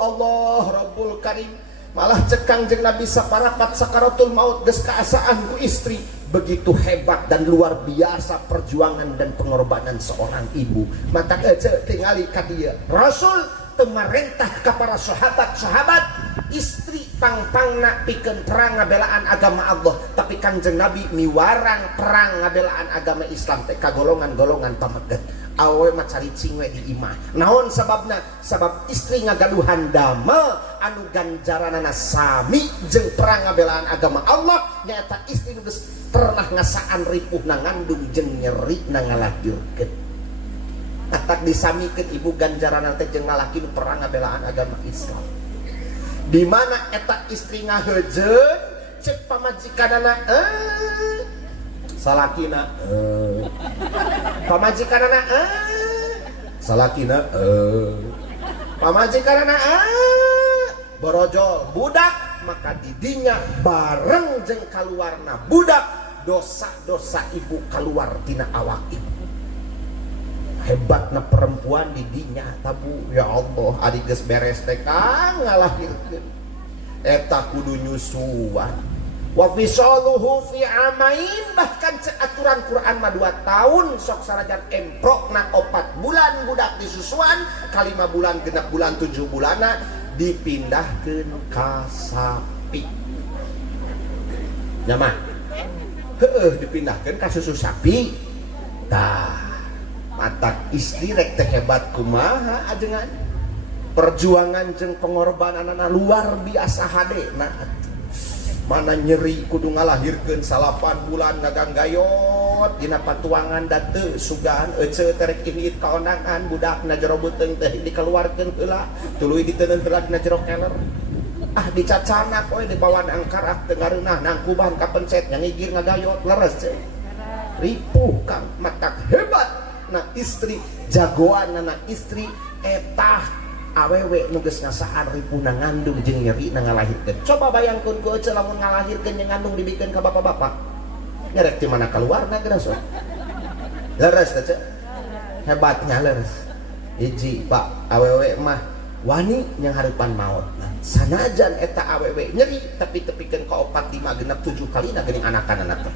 Allah Rabbul Karim. Malah cek Kangjeng Nabi saparapat sakaratul maut geus kaasaan ku istri. Begitu hebat dan luar biasa perjuangan dan pengorbanan seorang ibu. Mata ece tingali ka dieu. Rasul temarentah ka para sahabat-sahabat istri pang-pangna pikeun perang ngabelaan agama Allah, tapi Kanjeng Nabi miwarang perang ngabelaan agama Islam teh ka golongan-golongan pameget. Awe mah caricing we di imah. Naon sababna? Sabab istri ngagaduhan damel anu ganjaranana sami jeung perang ngabelaan agama Allah, nyaeta istri geus pernah ngasaan ripuhna ngandung jeung nyeri na ngalahirkeun. Tak disamikeun ibu ganjaran teh jeung lalaki nu perang ngabelaan agama Islam. Di mana eta istri ngaheujeun cek pamajikanana salakina pamajikanana salakina pamajikanana borojol budak, maka didinya bareng jeung kaluarna budak dosa-dosa ibu keluar tina awak ibu. Hebatna perempuan di dinya tabu, ya Allah, ari geus beres teh kang ngalahirkeun eta kudu nyusuan. Wa fisaluhu fi amain, bahkan cek aturan Quran mah 2 tahun sok sarajan emprokna 4 bulan budak disusuan, ka 5 bulan genep bulan 7 bulanna dipindahkeun ka sapi. Nya mah heueuh dipindahkeun ka susu sapi. Tah matak istri rek teh hebat kumaha ajengan, perjuangan jeung pengorbananana luar biasa hadena. Mana nyeri kudu ngalahirkeun 8 bulan ngaganggayot dina patuangan da teu sugan ece terek ini kaonangan budakna jero beuteung teh dikeluarkeun heula tuluy diteuneun heula dina jero keler. Dicacanak we dibawan angkarak teu ngareunah nangkuban kapencet ngigir ngagayot leres ceu. Ripuh kang matak hebat. Nah istri jagoan anak istri etah awewe nu geus ngasaan ripuna ngandung jeung nyeri na ngalahirkeun. Coba bayangkeun ku ece lamun ngalahirkeun jeung ngandung dibikeun ka bapak-bapak. Nyerek di mana keluarna geus so. Leres teh hebatnya leres. Hiji Pak awewe mah wani yang hareupan maot. Nah, sanajan eta awewe nyeri tapi tepikeun ka 4 5 genep 7 kalina geuning anakan-anak teh.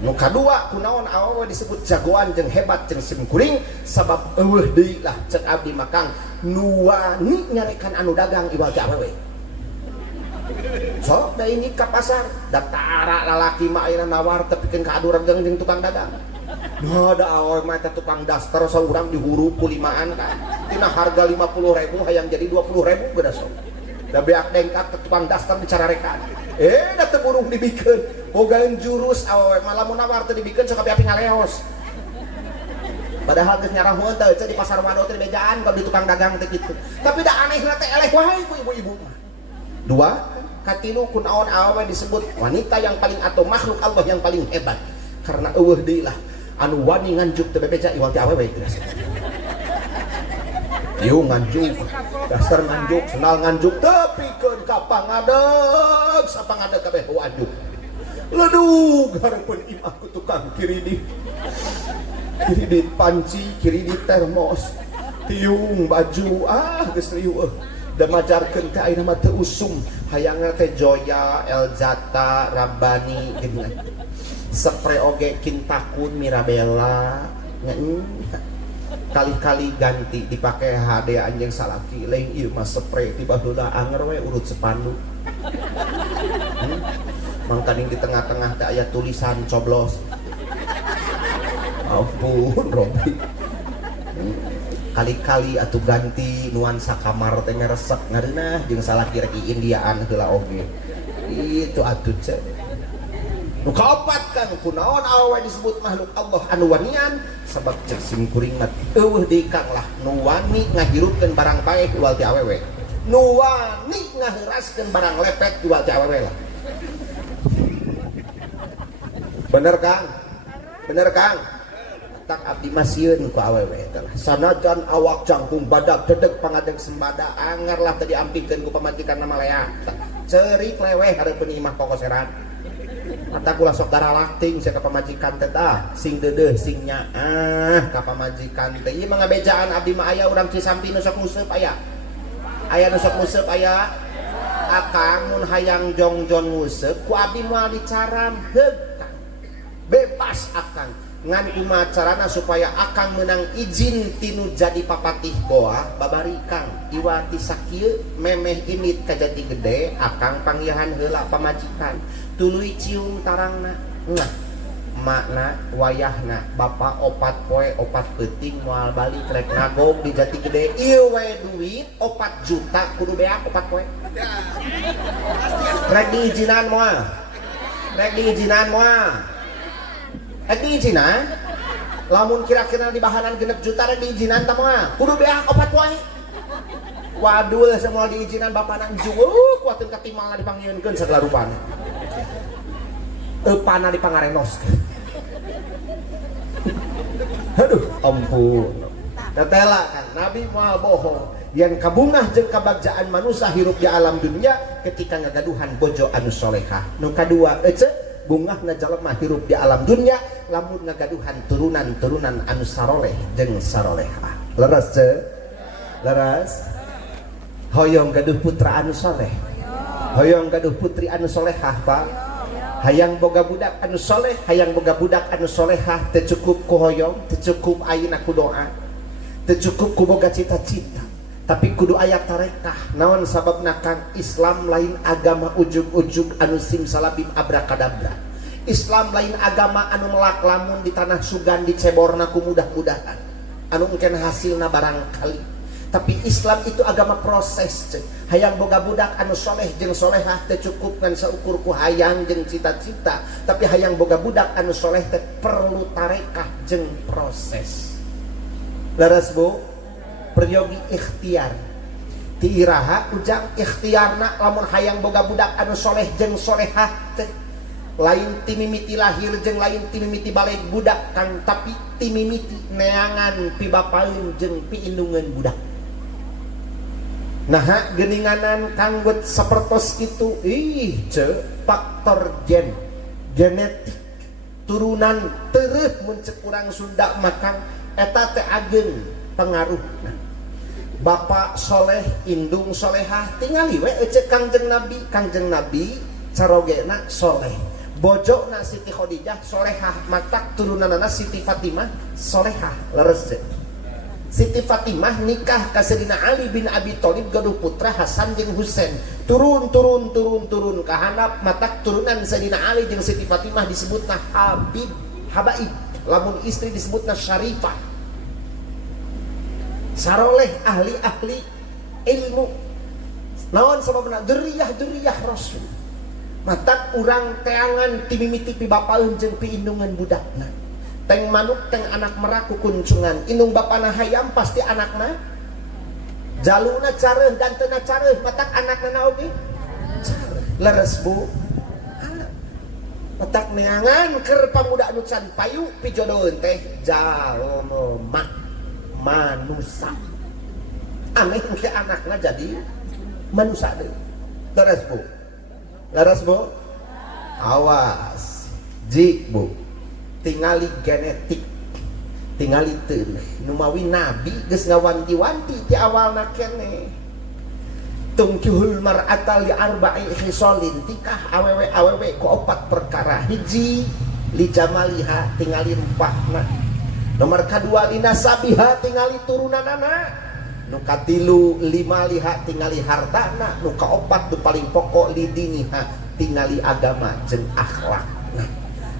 Nu kadua kunaon awewe disebut jagoan jeung hebat jeung simkuring sabab eueuh deui lah cek abdi makang nu wani nyarekan anu dagang iwal ge awewe. Sok da ini ka pasar datara lalaki mah ayeuna nawar tepikeun ka adu regang jeung tukang dagang. Nah da awewe mah teh tukang daster saurang dihuru ku limaan kan. Tina harga 50.000 hayang jadi 20.000 geus sok. Da beak dengkat tukang daster dicararekan. Da teu burung dibikeun. Bogaeun jurus awewe mah lamun nawar teu dibikeun sok api ngaleos. Padahal geus nyarahueun teh di pasar Wado teh bejaan kalau di tukang dagang teh kitu. Tapi da anehna teh eleh wae ku ibu-ibu mah. 2, katilu kunaon awewe disebut wanita yang paling atau makhluk Allah yang paling hebat. Karena eueuh deui lah anu wani nganjuk teu bebeja iwal ti awewe geus. Ieu nganjuk, dasar nganjuk, senal nganjuk tepikeun ka pangadeg, sapangadeg kabeh wanjuk. Ledug hareupeun imah ku tukang kiridi panci, kiridi termos, tiung baju, geus rieuh. Da majarkeun teh ayeuna mah teu usum, hayangna teh Joya, Elzata, Rabbani geuning. Spray oge Kintakun, Mirabella, kali-kali ganti dipake HD anjing salaki lain ieu mah spray tiba heula anger we urut sepanduk. Mangkaning di tengah-tengah teh aya tulisan coblos. Ampun Robi. Kali-kali atuh ganti nuansa kamar teh ngeresek ngareunah jeung salaki rek Indiaan heula oge. Itu atuh ce. Nu kaopat kan kunaon awewe disebut makhluk Allah anu wanian sabab cek simkuring mah eueuh deui kang lah nu wani ngahirupkeun barang bae iwal ti awewe. Nu wani ngaheuraskeun barang lepet iwal ti awewe lah. Bener Kang? Bener Kang? Tak abdi masieun ku awewe teh. Sanajan awak jangkung badak dedeg pangadeg sembada anger lah tadi ampikeun ku pamajikan nama Lea. Ceurik leweh hareupeun imah kokoseran. Mataku lah sok darah lakting saya ke pamajikan teh sing deudeuh sing nyaah ka pamajikan teh ieu mah ngabejaan abdi mah aya urang Cisampi nu sok nguseup aya nu sok nguseup aya akang mun hayang jongjon nguseup ku abdi moal dicaram heug Kang bebas akang ngan kumaha carana supaya akang menang izin tinu jadi papatih goa babari kang iwati sakieu memeh init ka Jati Gede akang panggihan heula pamajikan tuluy cium tarangna ngah makna wayahna bapak opat poe opat peuting moal balik rek nagog di Jati Gede ieu we duit 4 juta kudu beak 4 poe rek diizinan moal rek diizinan lamun kira-kira di bahanan 6 juta rek diizinan tah moal kudu beak 4 poe waduh semua diizinan bapak nang jung kuatin katimalna dipanggieunkeun sagala rupana pana dipangarenos. Aduh, ampun. Tetela kan Nabi moal bohong. Yang kabungah jeung kabagjaan manusia hirup di alam dunia ketika ngagaduhan bojo anu solehah. Nu kadua ece bungahna jalema hirup di alam dunia lamun ngagaduhan turunan-turunan anu saroleh jeung sarolehah. Leres ce? Leres? Hoyong gaduh putra anu soleh. Hoyong gaduh putri anu solehah, Pak. Hayang boga budak anu soleh, hayang boga budak anu solehah, teu cukup ku hoyong, teu cukup ayeuna ku doa, teu cukup ku boga cita-cita, tapi kudu aya tarekah. Naon sababna Kang? Islam lain agama ujug-ujug anu simsalabim abrakadabra. Islam lain agama anu melak lamun di tanah sugan diceborna ku mudah-mudahan, anu engken hasilna barangkali. Tapi Islam itu agama proses. Hayang boga budak anu soleh jeung solehah teu cukup ngan saukur ku hayang jeung cita-cita, tapi hayang boga budak anu soleh teh perlu tarekah jeung proses. Leres Bu? Peryogi ikhtiar. Ti iraha ujang ikhtiarna lamun hayang boga budak anu soleh jeung solehah teh lain ti mimiti lahir jeung lain ti mimiti balik budak Kang, tapi ti mimiti neangan pibapaeun jeung piindungan budak. Nah geninganan kanggut sapertos kitu faktor genetik turunan tereuh mun ceuk urang Sunda makang eta teh ageng pengaruhna. Bapak soleh indung solehah tingali we ceuk Kangjeng Nabi carogena soleh. Bojona Siti Khadijah solehah, matak turunanana Siti Fatimah solehah. Leres ce? Siti Fatimah nikah ka Sayyidina Ali bin Abi Thalib gaduh putra Hasan jeung Husain. Turun ka handap matak turunan Sayyidina Ali jeung Siti Fatimah disebutna Habaib. Lamun istri disebutna Syarifah. Saroleh ahli-ahli ilmu. Naon sababna? Deriyah Rasul. Matak urang teangan ti mimiti pibapaeun jeung piindungan budakna. Teng manuk teng anak meraku kuncungan indung bapana hayam pasti anakna jaluna careuh gantena careuh matak anakna naoge careuh. Leres Bu? Matak neangan keur pamuda anu can payu pijodoheun teh jalma manusa aneh ke anakna jadi manusa deui. Leres Bu? Leres Bu? Awas jik Bu tingali genetik tingali teueuh nu mawi nabi geus ngawanti-wanti ti awalna keneh tungkihul mar'ata li arba'i khisalin tikah awewe ku 4 perkara. Hiji li jamaliha tingali rupana, nomor kadua li nasabiha tingali turunanana, nu katilu limaliha tingali hartana, nu kaopat nu paling pokok li diniha tingali agama jeung akhlakna.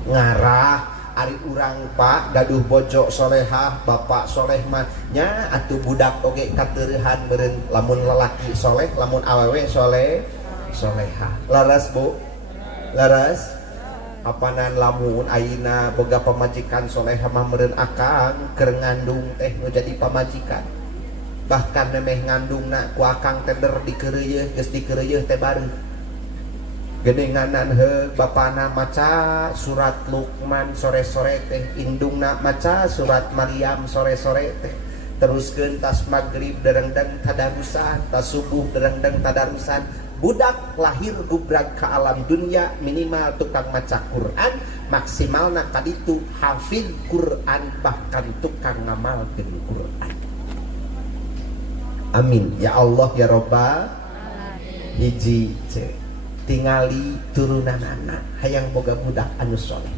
Ngarah ari urang Pak gaduh bojo solehah bapak soleh mah nya atuh budak oge kateurehan meureun lamun lalaki soleh lamun awewe solehah. Laras Bu? Laras? Apanan lamun ayeuna boga pamajikan solehah mah meureun akang keur ngandung teh nu jadi pamajikan, bahkan memeh ngandungna ku akang tender dikeureuyeun geus dikeureuyeun teh bareng geninganan he bapana maca surat Luqman sore-sore teh indungna maca surat Maryam sore-sore teh teruskeun tas magrib derengdeng tadarusan tas subuh derengdeng tadarusan. Budak lahir gubrag ka alam dunia minimal tukang maca Quran, maksimalna kaditu hafid Quran bahkan tukang ngamalkeun Quran. Amin ya Allah ya Rabbal hiji ce tingali turunan anak hayang boga budak anu soleh.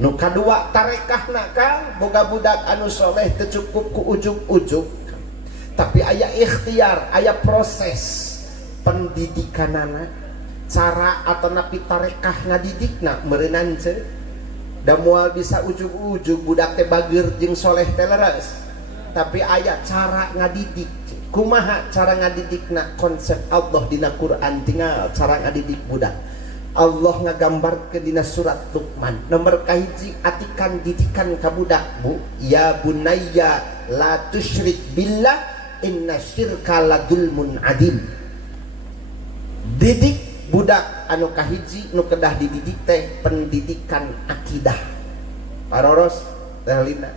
Nu kadua tarekahna Kang boga budak anu soleh teu cukup ku ujug-ujug, tapi aya ikhtiar, aya proses pendidikanana, cara atau napi tarekah ngadidikna meureunana ceu. Da moal bisa ujug-ujug budak teh bageur jeung soleh teh leres, tapi aya cara ngadidik. Kumaha cara ngadidikna? Konsep Allah dina Quran tinggal cara ngadidik budak. Allah ngagambarkeun dina surat Luqman nomor kahiji, atikan didikan ka budak bu, ya bunayya la tusyrik billah inna syirka la dzulmun adim. Didik budak anu kahiji nu kedah dididik teh pendidikan akidah. Paroros teh lina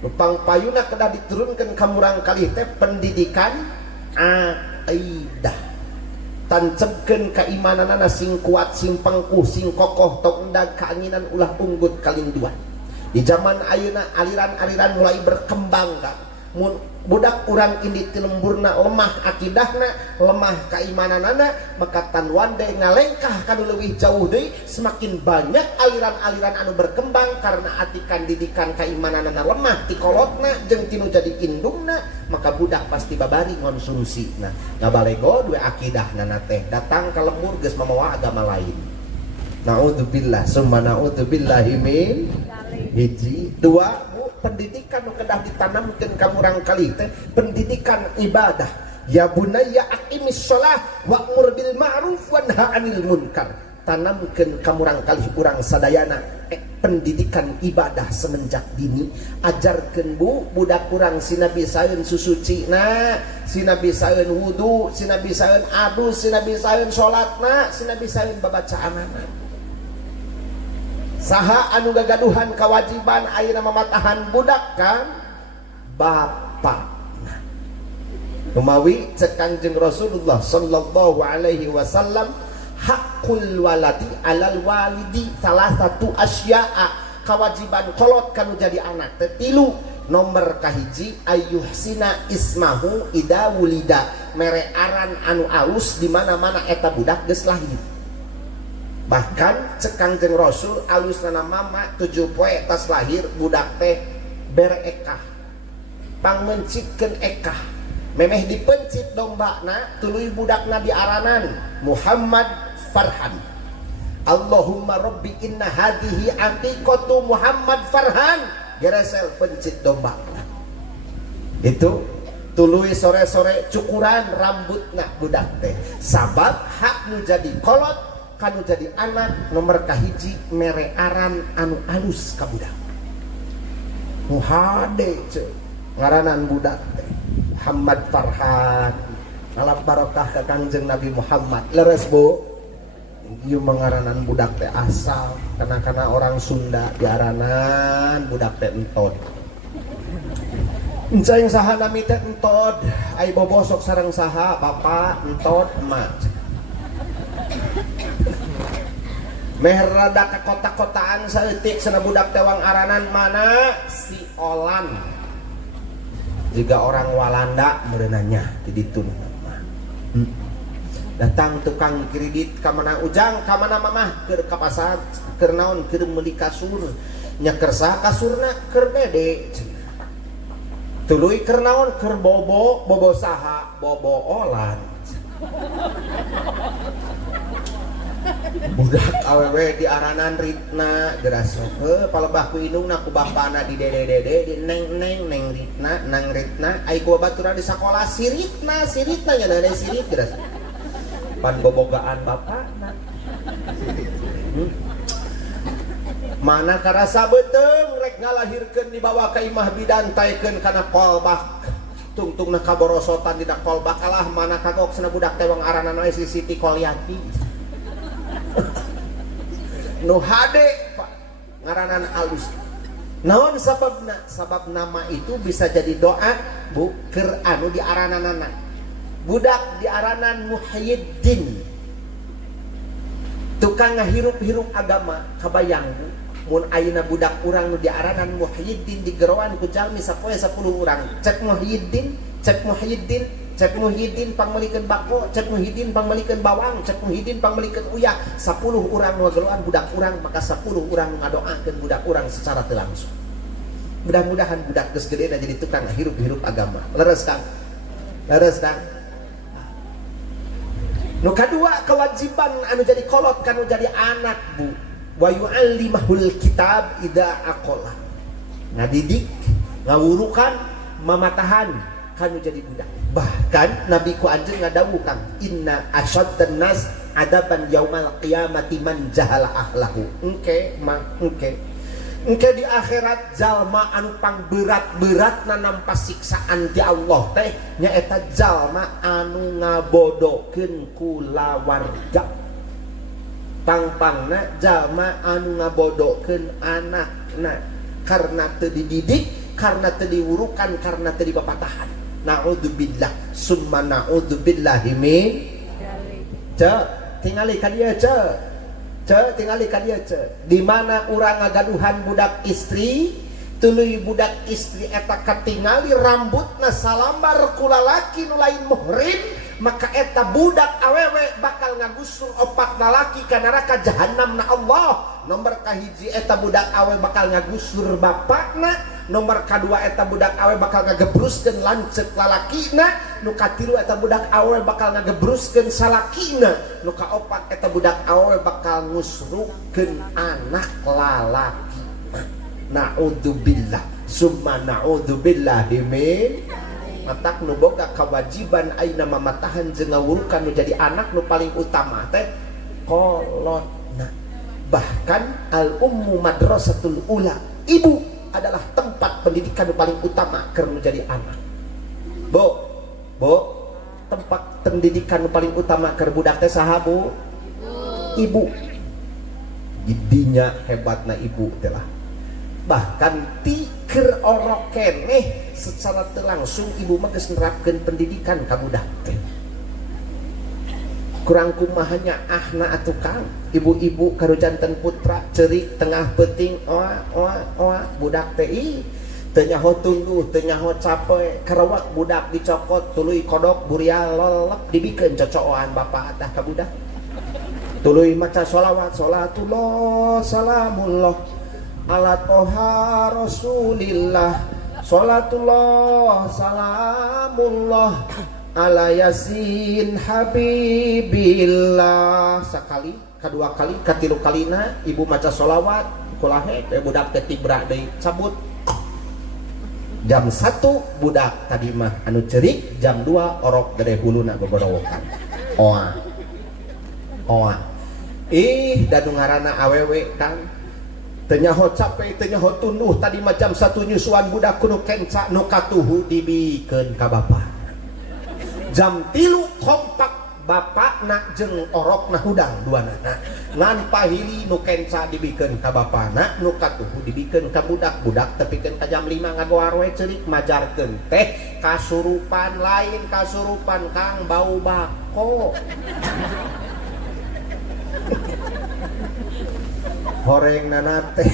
nupang payuna kedah diturunkeun ka murang kalih teh pendidikan akidah. Tancebkeun keimananana sing kuat, sing pangkuh, sing kokoh, tok endag kaanginan ulah unggut kalinduan. Di zaman ayeuna aliran-aliran mulai berkembang Kang. Mun budak urang indi ti lemburna lemah akidahna, lemah keimananana, maka tan wande ngalengkah kanu leuwih jauh deui, semakin banyak aliran-aliran anu berkembang karena atikan didikan keimananana lemah ti kolotna jeung tinu jadi indungna, maka budak pasti babari konsumsina. Ngabalego dua akidahna teh datang ka lembur geus mamawa agama lain. Naudzubillah summa naudzubillahi min hiji. Dua, pendidikan nu kedah ditanamkeun ka murang kalih teh pendidikan ibadah. Ya bunayya aqimis shalah wa'mur bil ma'ruf wanha 'anil munkar. Tanamkeun ka murang kalih urang sadayana pendidikan ibadah semenjak dini. Ajarkeun bu budak urang sina bisaeun susucina, sina bisaeun wudu, sina bisaeun adus, sina bisaeun salatna, sina bisaeun babacaanana. Saha anu gagaduhan kewajiban ayeuna mamatahan budak Kang? Bapak. Umawi cek Kangjeng Rasulullah sallallahu alaihi wasallam, hakul waladi alal walidi salah satu asya'a. Kewajiban kolot kanu jadi anak teh tilu. Nomor kahiji ayyuhsina ismahu ida wulida, mere aran anu alus di mana-mana eta budak geus lahir. Bahkan cek Kangjeng Rasul alusna mama 7 poe tas lahir budak teh berekah pangmencitkeun ekah memeh dipencit dombana tuluy budakna diaranan Muhammad Farhan. Allahumma rabbi inna hadihi aqiqatu Muhammad Farhan, geresel pencit domba itu tuluy sore-sore cukuran rambutna budak teh sabab hak nu jadi kolot kanu jadi anak nomor kahiji mere aran anu alus ka budak. Muhade ngaranan budak teh Muhammad Farhan. Ngalap barokah ka Kangjeng Nabi Muhammad. Leres bu, ieu mangaranan budak teh asal kana orang Sunda diaranan budak teh entod. Encing saha nami teh entod, ai bobo sok sareng saha bapak entod emak. Meh rada ka kota-kotaan saeutik sana budak tewang aranan mana si Olan. Juga orang Walanda meureunanya di ditu datang tukang kredit ka mana ujang ka mana mamah keur ka pasar keur naon keur meuli kasur nya keur saha kasurna keur bede tuluy keur naon keur bobo saha bobo Olan. Budak awewe di aranan Ritna geras palebah ku indungna ku bapana di dede di neng Ritna nang Ritna ai ku baturan di sakola si Ritna nya dade si Rit geras pan bobogaan bapana. Mana karasa beuteng rek ngalahirkeun dibawa ka imah bidan taekeun kana kolbak tungtungna kaborosotan dina kolbak alah mana kagok sana budak tewang aranan we si Siti Kolyati. Nu hade Pak ngaranan alus. Naon sababna? Sabab nama itu bisa jadi doa bu keur anu di arananana. Budak di aranan Muhyiddin. Tukang ngahirup-hirup agama kabayang bu. Mun ayeuna budak urang nu di aranan Muhyiddin digeroan ku jalmi sapoe 10 urang. Cek Muhyiddin, Cek Muhyiddin pangmelikeun bako, cek Muhyiddin pangmelikeun bawang, cek Muhyiddin pangmelikeun uyah. 10 urang nu ngageluan budak urang, maka 10 urang ngadoakeun budak urang secara teu langsung. Mudah-mudahan budak geus gedena jadi tukang hirup-hirup agama. Leres Kang? Leres Kang? Nu kadua kewajiban anu jadi kolot kanu jadi anak Bu. Wa yu'allimahul kitab idza aqala. Ngadidik, ngawurukan, mamatahan kanu jadi budak. Bahkan Nabi ku anjeun ngadawuh Kang, inna asyaddan nas adaban yaumal qiyamati man jahala ahlahu. Engke di akhirat jalma anu pang berat-beratna nampa siksaan ti Allah teh nyaeta jalma anu ngabodokeun kulawarga. Pang-pangna jalma anu ngabodokeun anakna karena teu dididik, karena teu diwurukan, karena teu dibapatahan. Na'udzubillah summa na'udzubillahi min tingali ka dieu tingali ka dieu di mana urang ngagaduhan budak istri tuluy budak istri eta katingali rambutna salambar ku lalaki nu lain muhrim, maka eta budak awewe bakal ngagusur 4 lalaki ka neraka jahanamna Allah. Nomor kahiji eta budak awewe bakal ngagusur bapakna, nomor kadua eta budak awewe bakal ngagebruskeun lanceuk lalakina, nu katilu eta budak awewe bakal ngagebruskeun salakina, nu kaopat eta budak awewe bakal ngusrukeun anak lalaki. Na'udzubillah summa na'udzubillahi min matak nu boga kewajiban aina mamatahan jeung ngawurukan nu jadi anak nu paling utama teh kolotna. Bahkan al ummu madrasatul ula, ibu adalah tempat pendidikan nu paling utama keur nu jadi anak. Bo tempat pendidikan nu paling utama keur budak teh saha Bu? Ibu. Gidinya hebatna ibu teh lah. Bahkan tiker orok keneh secara langsung ibu mah geus nerapkeun pendidikan ka budak teh. Kurang kumahanya ahna atuh Kang, ibu-ibu karo janten putra ceurik tengah peuting oa budak teh teu nyaho tunggu, teu nyaho cape, karawak budak dicokot tuluy kodok burial lolep dibikeun cocokan bapak tah ka budak. Tuluy maca sholawat, sholatullah salamullah ala toha rasulillah, sholatullah salamullah ala yasin habibillah. Sakali, kadua kali, katilu kalina ibu maca sholawat kulahe budak teh tibra deui cabut. Jam 1 budak tadi mah anu cerik, jam 2 orok gede huluna gogorowokan oa dan ngaranna awewe Kang teu nyaho capek, teu nyaho tunduh. Tadi mah jam 1 nyusuan budak kudu kenca nu katuhu dibikeun ka bapa. Jam 3 kompak bapakna jeung orokna hudang duana. Ngan pahili nu kenca dibikeun ka bapana, nu katuhu dibikeun ka budak. Budak tepikeun ka jam 5 ngagoar we ceurik majarkeun teh kasurupan lain kasurupan Kang bau bako. Horeng nanate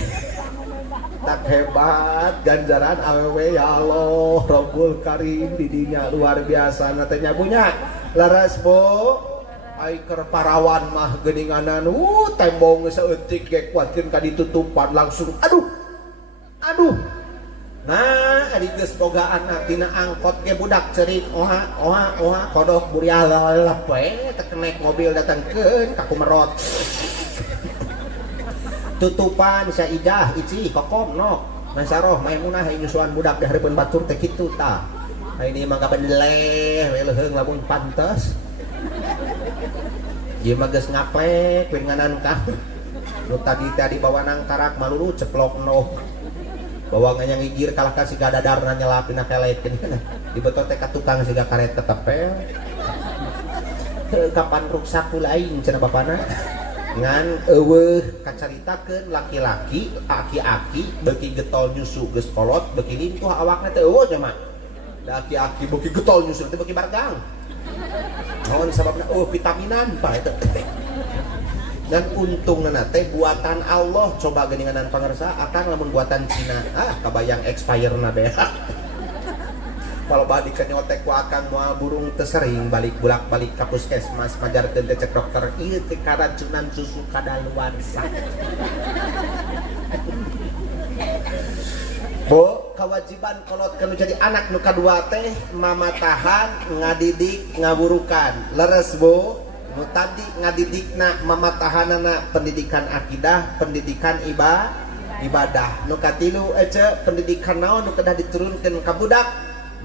tak hebat ganjaran awewe ya Allah Rabbul Karim didinya luar biasa nate nyabunya laras bo ai keur parawan mah geuninganan tembong saeutik ge kuatkeun ka ditutupan langsung aduh nah ari geus boga anak tina angkot ge budak ceurik oha kodok burial lalap we teu kenek mobil datangkeun ka kumerot tutupan saidah ici kokom no mansaroh maimunah nyusuan budak di hareupeun batur teh kitu tah. Ini mah kabendeleh we leuheung lamun pantes. Ieu mah geus ngaplek we nganan Kang. Nu tadi teh dibawa nang karak malulu ceplok no. Bawa nganyang igir kalah ka siga dadarna nyelap dina kelet geuning. Dibetot teh ka tukang siga karet tetepel. Teu kapan ruksak kula aing cenah bapana. Ngan eueuh kacaritakeun laki-laki aki-aki beuki getol nyusu geus kolot beuki lintuh awakna teh eueuh nya mah laki-aki beuki getol nyusu teh beuki bargang naon sababna vitaminan pa eta dan untungna teh buatan Allah. Coba geuninganan pangarsa akang lamun buatan Cina kabayang expire na beak kalau balik ke nyotek ku akan moal burung tesering balik bulak-balik ka puskesmas majarkeun teh cek dokter ieu teh karacunan susu kadaluarsa. Bo, kewajiban kolot kanu jadi anak nu kadua teh mamatahan ngadidik ngaburukan. Leres bo, nu tadi ngadidikna mamatahanana pendidikan akidah, pendidikan ibadah. Nu katilu ece pendidikan naon nu kedah diturunkeun ka budak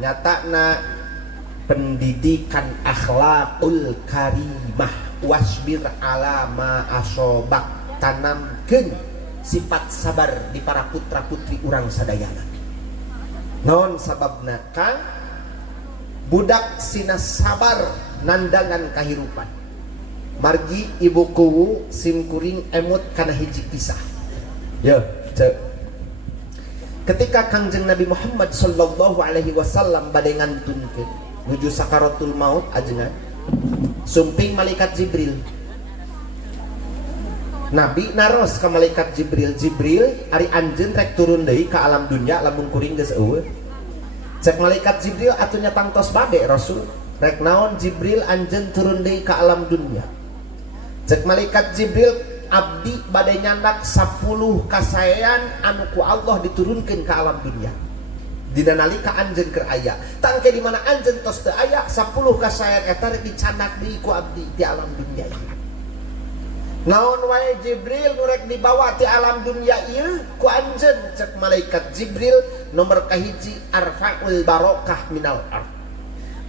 nyatana pendidikan akhlakul karimah wasbir ala ma asobak tanamkeun sifat sabar di para putra putri urang sadayana. Non sababna kang budak sina sabar nandangan kahirupan. Margi ibu kuwu sim kuring emut kana hiji kisah. Ya, cek. Ketika Kangjeng Nabi Muhammad sallallahu alaihi wasallam bade ngantunkeun nuju sakaratul maut ajengan sumping malaikat Jibril. Nabi naros ke malaikat Jibril, Jibril ari anjeun rek turun deui ka alam dunya lamun kuring geus eueuh. Cek malaikat Jibril atunya tangtos bade Rasul. Rek naon Jibril anjeun turun deui ka alam dunya. Cek malaikat Jibril abdi bade nyandak 10 kasaean anu ku Allah diturunkeun ka alam dunya. Dina nalika anjeun keur aya, tangke di mana anjeun tos teu aya 10 kasaean eta rek dicandak deui ku abdi di alam dunya. Naon wae Jibril nurek dibawa ti alam dunia ieu ku anjeun cek malaikat Jibril nomor kahiji arfaul barokah minal ard.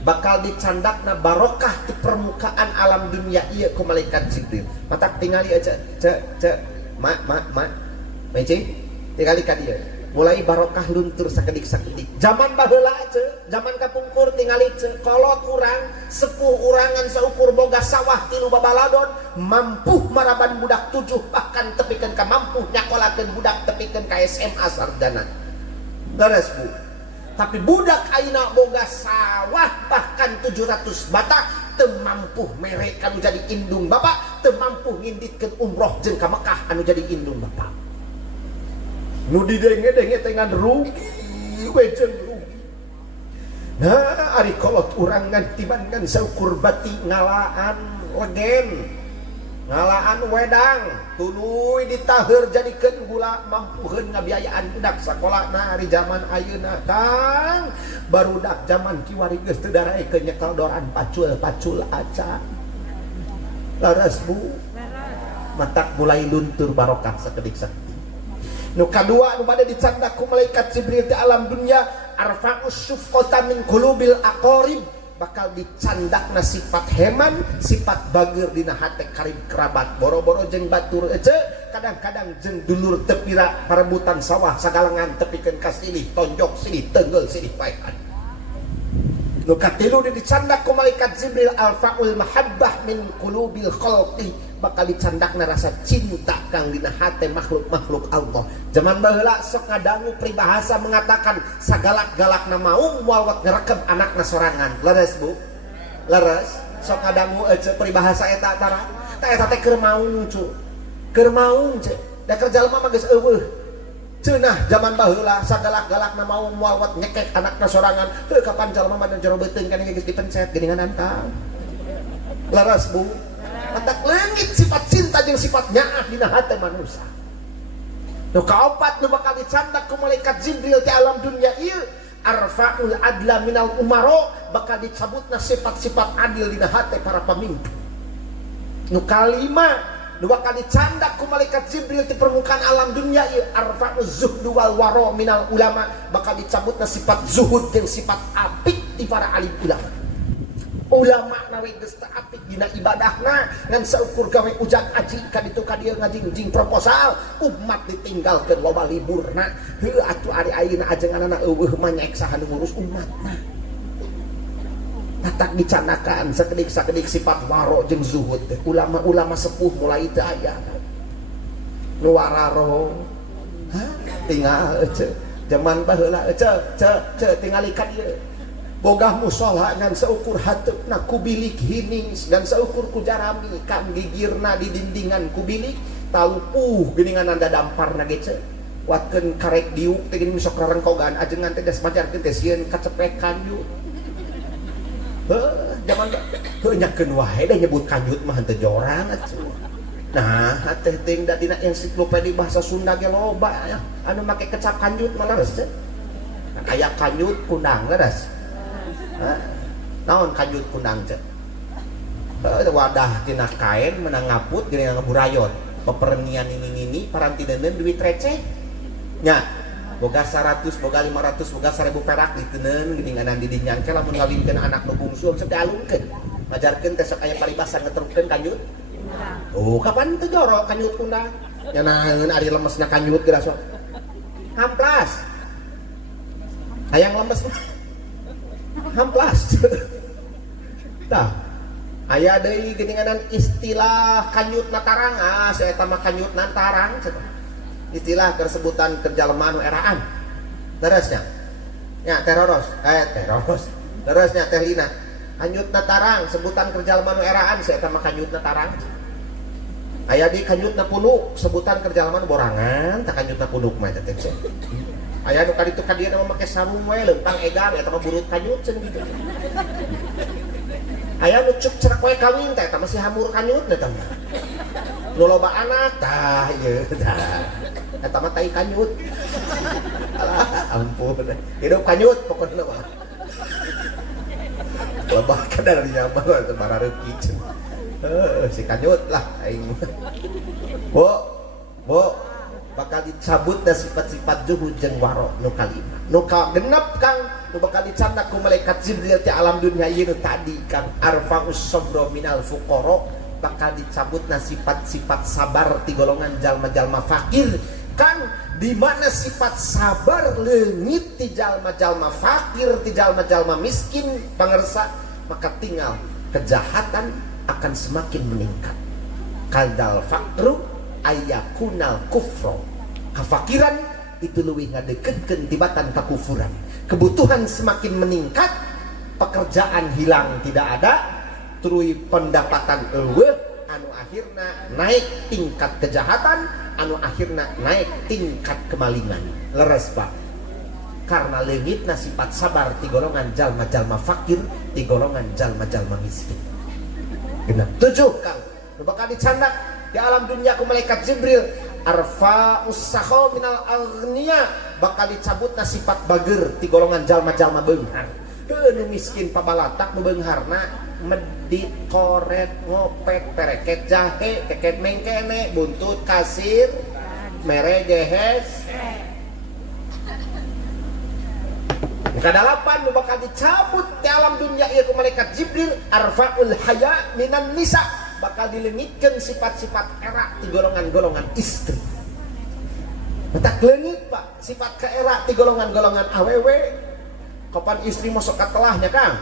Bakal dicandakna barokah di permukaan alam dunia ieu ku malaikat Jibril. Matak tingali aja cek meci tingali ka dieu. Mulai barokah luntur sakedik-sakedik. Zaman baheula ce, zaman kapungkur tingali ce, kolot urang, sepuh urangan saukur boga sawah tilu babaladon, mampu maraban budak 7 bahkan tepikeun ka mampu nyakolakeun budak tepikeun ka SMA sarjana. Beres Bu. Tapi budak ayeuna boga sawah bahkan 700 batak teu mampu mere kanu jadi indung bapak, teu mampu nginditkeun umroh jeung ka Mekah anu jadi indung bapak. Nu didenge-denge dengan rugi wejeng rugi. Nah ari kolot urang ngantiban saukur bati ngalaan legen ngalaan wedang tuluy ditaheur jadikeun gula mampuheun ngabiayaan budak sakolana ari zaman ayeuna Kang barudak zaman kiwari geus teu daraekeun nyekel doran pacul acan. Laras Bu matak mulai luntur barokah sakedik-sakedik. Nu kadua nu bade dicandak ku malaikat Jibril di alam dunya arfa'us syufqata min qulubil aqarib bakal dicandakna sifat heman sifat bageur dina hate karib kerabat boro-boro jeung batur ece kadang-kadang jeung dulur tepira parebutan sawah sagalengan tepikeun ka silih tonjok silih teungeul silih paehan. Nu katilu dicandak ku malaikat Jibril alfa'ul mahabbah min qulubil khalqi bakal dicandakna rasa cinta kang dina hate makhluk-makhluk Allah. Zaman baheula sok ngadangu peribahasa mengatakan sagalak-galakna maung moal wat ngerekeb anakna sorangan. Leres Bu? Leres? Sok ngadangu peribahasa eta tara. Ta eta teh keur maung cu. Keur maung ce. Da keur jalma mah geus eueuh. Ceunah zaman baheula sagalak-galakna maung moal wat nyekek anakna sorangan. Teu kapan jalma mah jero beuteung kan geus dipencet geuningan antang. Leres Bu? Matak leungit sifat cinta jeung sifat nyaah dina hate manusia. Nu kaopat nu bakal dicandak ku malaikat Jibril ti alam dunya ieu arfa'ul adla minal umaro bakal dicabutna sifat-sifat adil dina hate para pemimpin. Nu kalima nu bakal dicandak ku malaikat Jibril ti permukaan alam dunya ieu arfa'uz zuhdu wal waro minal ulama bakal dicabutna sifat zuhud jeung sifat apik di para alim ulama. Ulama nawe geus teu apik dina ibadahna ngan saukur gawe ujang aji ka ditu ka dieu ngajingjing proposal umat ditinggalkeun loba liburna heuh atuh ari ayeuna ajenganna eueuh mah nyaek saha nu ngurus umatna. Tatak dicandakan sakedik-sakedik sifat waro jeung zuhud teh ulama-ulama sepuh mulai teu aya nu wararo tinggal zaman baheula tingali ka dieu bogah musola ngan seukur hateupna kubilik hining dan seukur kujarami kan gigirna di dindingan kubilik talupuh geuningan anda damparna ge watkeun karek diuk teh gini sok rarengkogan ajengan teh des majarkeun teh sieun kacepet kanjut. Zaman nyakeun wae da nyebut kanjut mah henteu jorang atuh. Nah, teh ting da dina ensiklopedi bahasa Sunda ge loba ya. Anu make kecap kanjut mah leres teh. Aya kanjut kundang leres. Naon kanjut kundang teh? Wadah tina kain menang ngaput geuning ngaburayot. Pepernian ini parantineun duit receh. Nya, boga 100, boga 500, boga 1000 perak diteuneuh geuninganan di dinya engke lamun ngawinkeun anak nu bungsu sok dialungkeun. Ngajarkeun teh sok aya paribasan ngeterupkeun kanjut. Oh, kapan teu jorok kanjut kundang? Nya naeun ari lemesna kanjut geura sok. Hamplas. Hayang lemes mah. Hamplas. Tah. Aya deui geuninganan istilah kanjut natarang. Saya eta mah kanjut natarang cenah. Istilah kersebutan kerjalmaan eraan. Terusnya. Ya teroros. Terusnya teh lina. Kanjut natarang sebutan kerjalmaan eraan saya eta mah kanjut natarang. Aya di kanjut na punuk sebutan kerjalmaan borangan, tak kanjut na punuk mah teh. Aya nu kaditu ka dieu mah make sarung we leuntang egang eta mah burut kanjut cenah gitu. Aya nu cuk cerak we kawin teh eta mah si hamur kanjut eta mah. Nu loba anak tah ieu tah. Eta mah tai kanjut. Alah ampun. Hidup kanjut pokokna mah. Lebah kadar nyaman teh marareuki cenah. Si kanjut lah aing. Bo bakal dicabut da sifat-sifat zuhud jeung waro nu kalima. Nu kagenep Kang nu bakal dicandak ku malaikat Jibril ti alam dunya ieu nu tadi Kang arfa'us sabra minal fuqara bakal dicabut na sifat-sifat sabar ti golongan jalma-jalma fakir Kang di mana sifat sabar leungit ti jalma-jalma fakir ti jalma-jalma miskin pangersa maka tinggal kejahatan akan semakin meningkat. Kadal fakru ayakunal kufro. Kafakiran itu leuwih ngadeukkeun tibatan kakufuran. Kebutuhan semakin meningkat, pekerjaan hilang tidak ada, tuluy pendapatan eueuh, anu akhirna naik tingkat kejahatan, anu akhirna naik tingkat kemalingan. Leres Pak. Karena leungitna sifat sabar ti golongan jalma-jalma fakir, ti golongan jalma-jalma miskin. Genep 7 Kang. Nu bakal dicandak di alam dunia ku malaikat Jibril arfa'us sakhaw minal aghniya bakal dicabutna sifat bager ti golongan jalma-jalma beunghar. Nu miskin pabalatak nu beungharna medit koret ngopet pereket jahe keket mengkene buntut kasir mere gehes. Kadalapan nu bakal dicabut di alam dunia ieu ku malaikat Jibril arfa'ul haya minan nisa bakal dileungitkeun sifat-sifat era ti golongan-golongan istri. Matak leungit Pak sifat ka era ti golongan-golongan awewe. Kapan istri masuk ka telahnya Kang?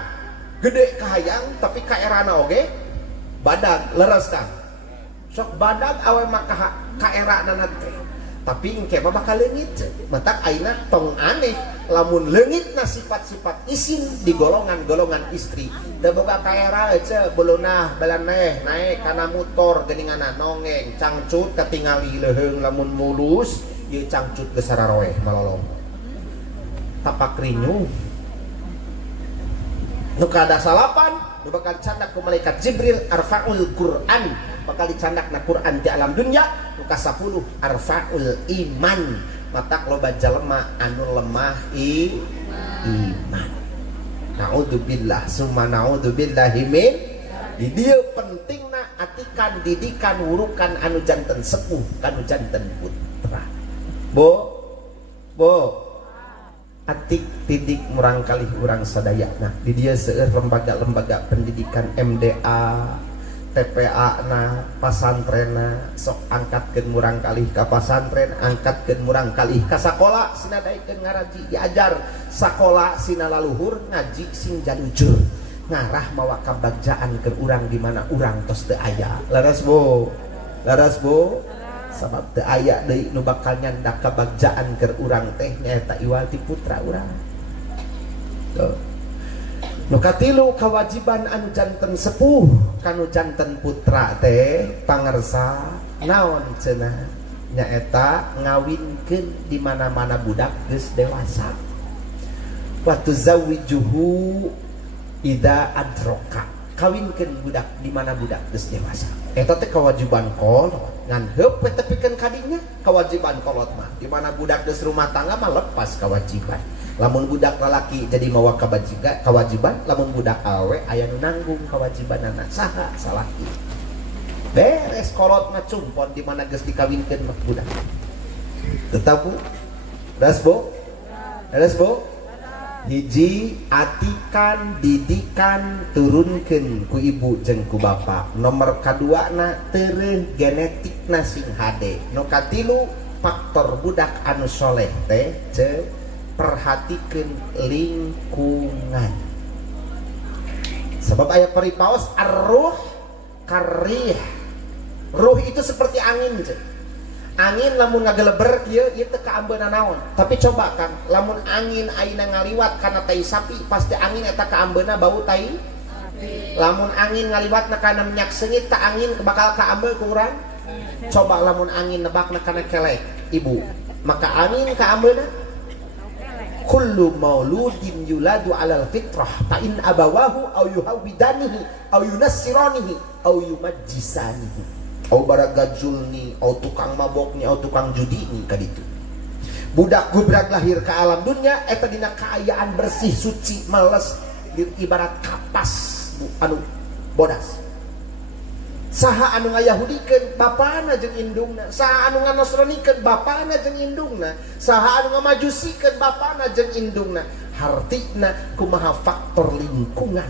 Gede kahayang tapi ka erana oge badag leres Kang. Sok badag awe mah ka erana teh. Tapi engke mah bakal leungit. Matak aina tong aneh lamun leungitna sifat-sifat isin di golongan-golongan istri. Da boga kaera eueuh beulunah balaneh naik kana motor geuninganna nongeng cangcut katingali leuheung lamun mulus ieu cangcut geus sararoeh malolong. Tapak rinyung. Nu kada salapan nu bakal dicandak ku malaikat Jibril arfa'ul Qur'an bakal dicandakna Quran di alam dunya. Nu ka-10 arfa'ul iman matak loba jalema anu lemah iman. Naudzubillah summa naudzubillahi min. Di dieu pentingna atikan didikan wurukan anu janten sepuh kanu janten putra. Bo atik tidik murang kalih urang sadayana. Di dieu seueur lembaga-lembaga pendidikan MDA TPA na pasantrenna sok angkatkeun murang kalih ka pasantren, angkatkeun murang kalih ka sakola sina daekeun ngaraji diajar sakola sina laluhur ngaji sing janujur ngarah mawa kabagjaan keur urang di mana urang tos teu aya. Leres bo sabab teu aya deui nu bakal nyandak kabagjaan keur urang teh nyaeta iwal ti putra urang. Tuh. Nu katilu kewajiban anu janten sepuh kanu janten putra teh pangersa naon cenah nyaeta ngawinkeun di mana-mana budak geus dewasa. Wa tuzawwijuhu ida adroka, kawinkeun budak di mana budak geus dewasa. Eta teh kewajiban kolot ngan heup tepikeun kadinya kewajiban kolot mah. Di mana budak geus rumah tangga mah lepas kewajiban. Lamun budak lalaki jadi mawa kewajiban, lamun budak awe aya nu nanggung kewajibanana saha salaki. Beres kolot mah cumpon di mana geus dikawinkeun mah budak. Tetap Bu. Das Bu. Das Bu. Hiji atikan didikan turunkeun ku ibu jeung ku bapa. Nomor kaduana teureun genetikna sing hade. Nu katilu faktor budak anu soleh teh perhatikeun lingkungan. Sebab aya peripaos ar-ruh karih. Ruh itu seperti angin. Angin lamun ngageleber kieu ieu teh kaambeuna naon. Tapi coba kan lamun angin aina ngaliwat kana tai sapi, pasti angin eta kaambeuna bau tai sapi. Lamun angin ngaliwatna kana minyak seungit, tah angin bakal kaambeul ku urang. Coba lamun angin nebakna kana kelek, ibu, maka angin kaambeuna kullu mauludin yuladu alal fitrah fa in abawahu aw yuhawidanihi aw yunassiranihi aw yumajjisanihi au baragajulni au tukang mabokni au tukang judini kaditu. Budak gubrag lahir ke alam dunia eta dina kaayaan bersih suci males ibarat kapas anu bodas. Saha anu ngayahudikeun bapana jeung indungna, saha anu nganasranikeun bapana jeung indungna, saha anu ngamajusikeun bapana jeung indungna. Hartina kumaha faktor lingkungan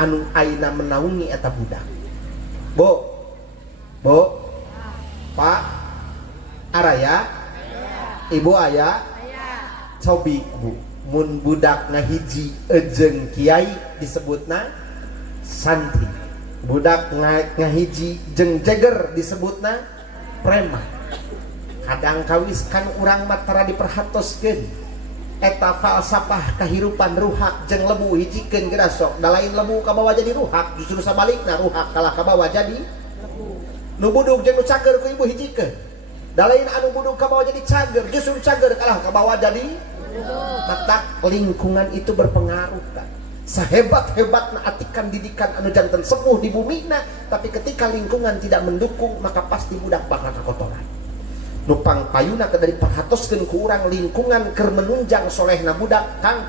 anu aina menaungi eta budak. Bu, Pak, araya, Ibu aya, cobi Bu, mun budak ngahiji ejeng kiai disebutna santri, budak ngahiji jeng jeger disebutna preman. Kadang kawis kan urang mah tara diperhatoskeun eta falsafah kahirupan ruhak jeung lebu hijikeun geura sok, da lain lebu kabawa jadi ruhak, justru sabalikna ruhak kalah kabawa jadi nu buduk jeung nu cager ku ibu hijikeun. Da lain anu buduk kabawa jadi cager, justru cager kalah kabawa jadi matak. Lingkungan itu berpengaruh kan. Sahebat-hebatna atikan didikan anu janten sepuh di bumina, tapi ketika lingkungan tidak mendukung maka pasti budak bakal kakotoran. Nupang payuna dari perhatoskeun ku urang lingkungan keur menunjang solehna budak kang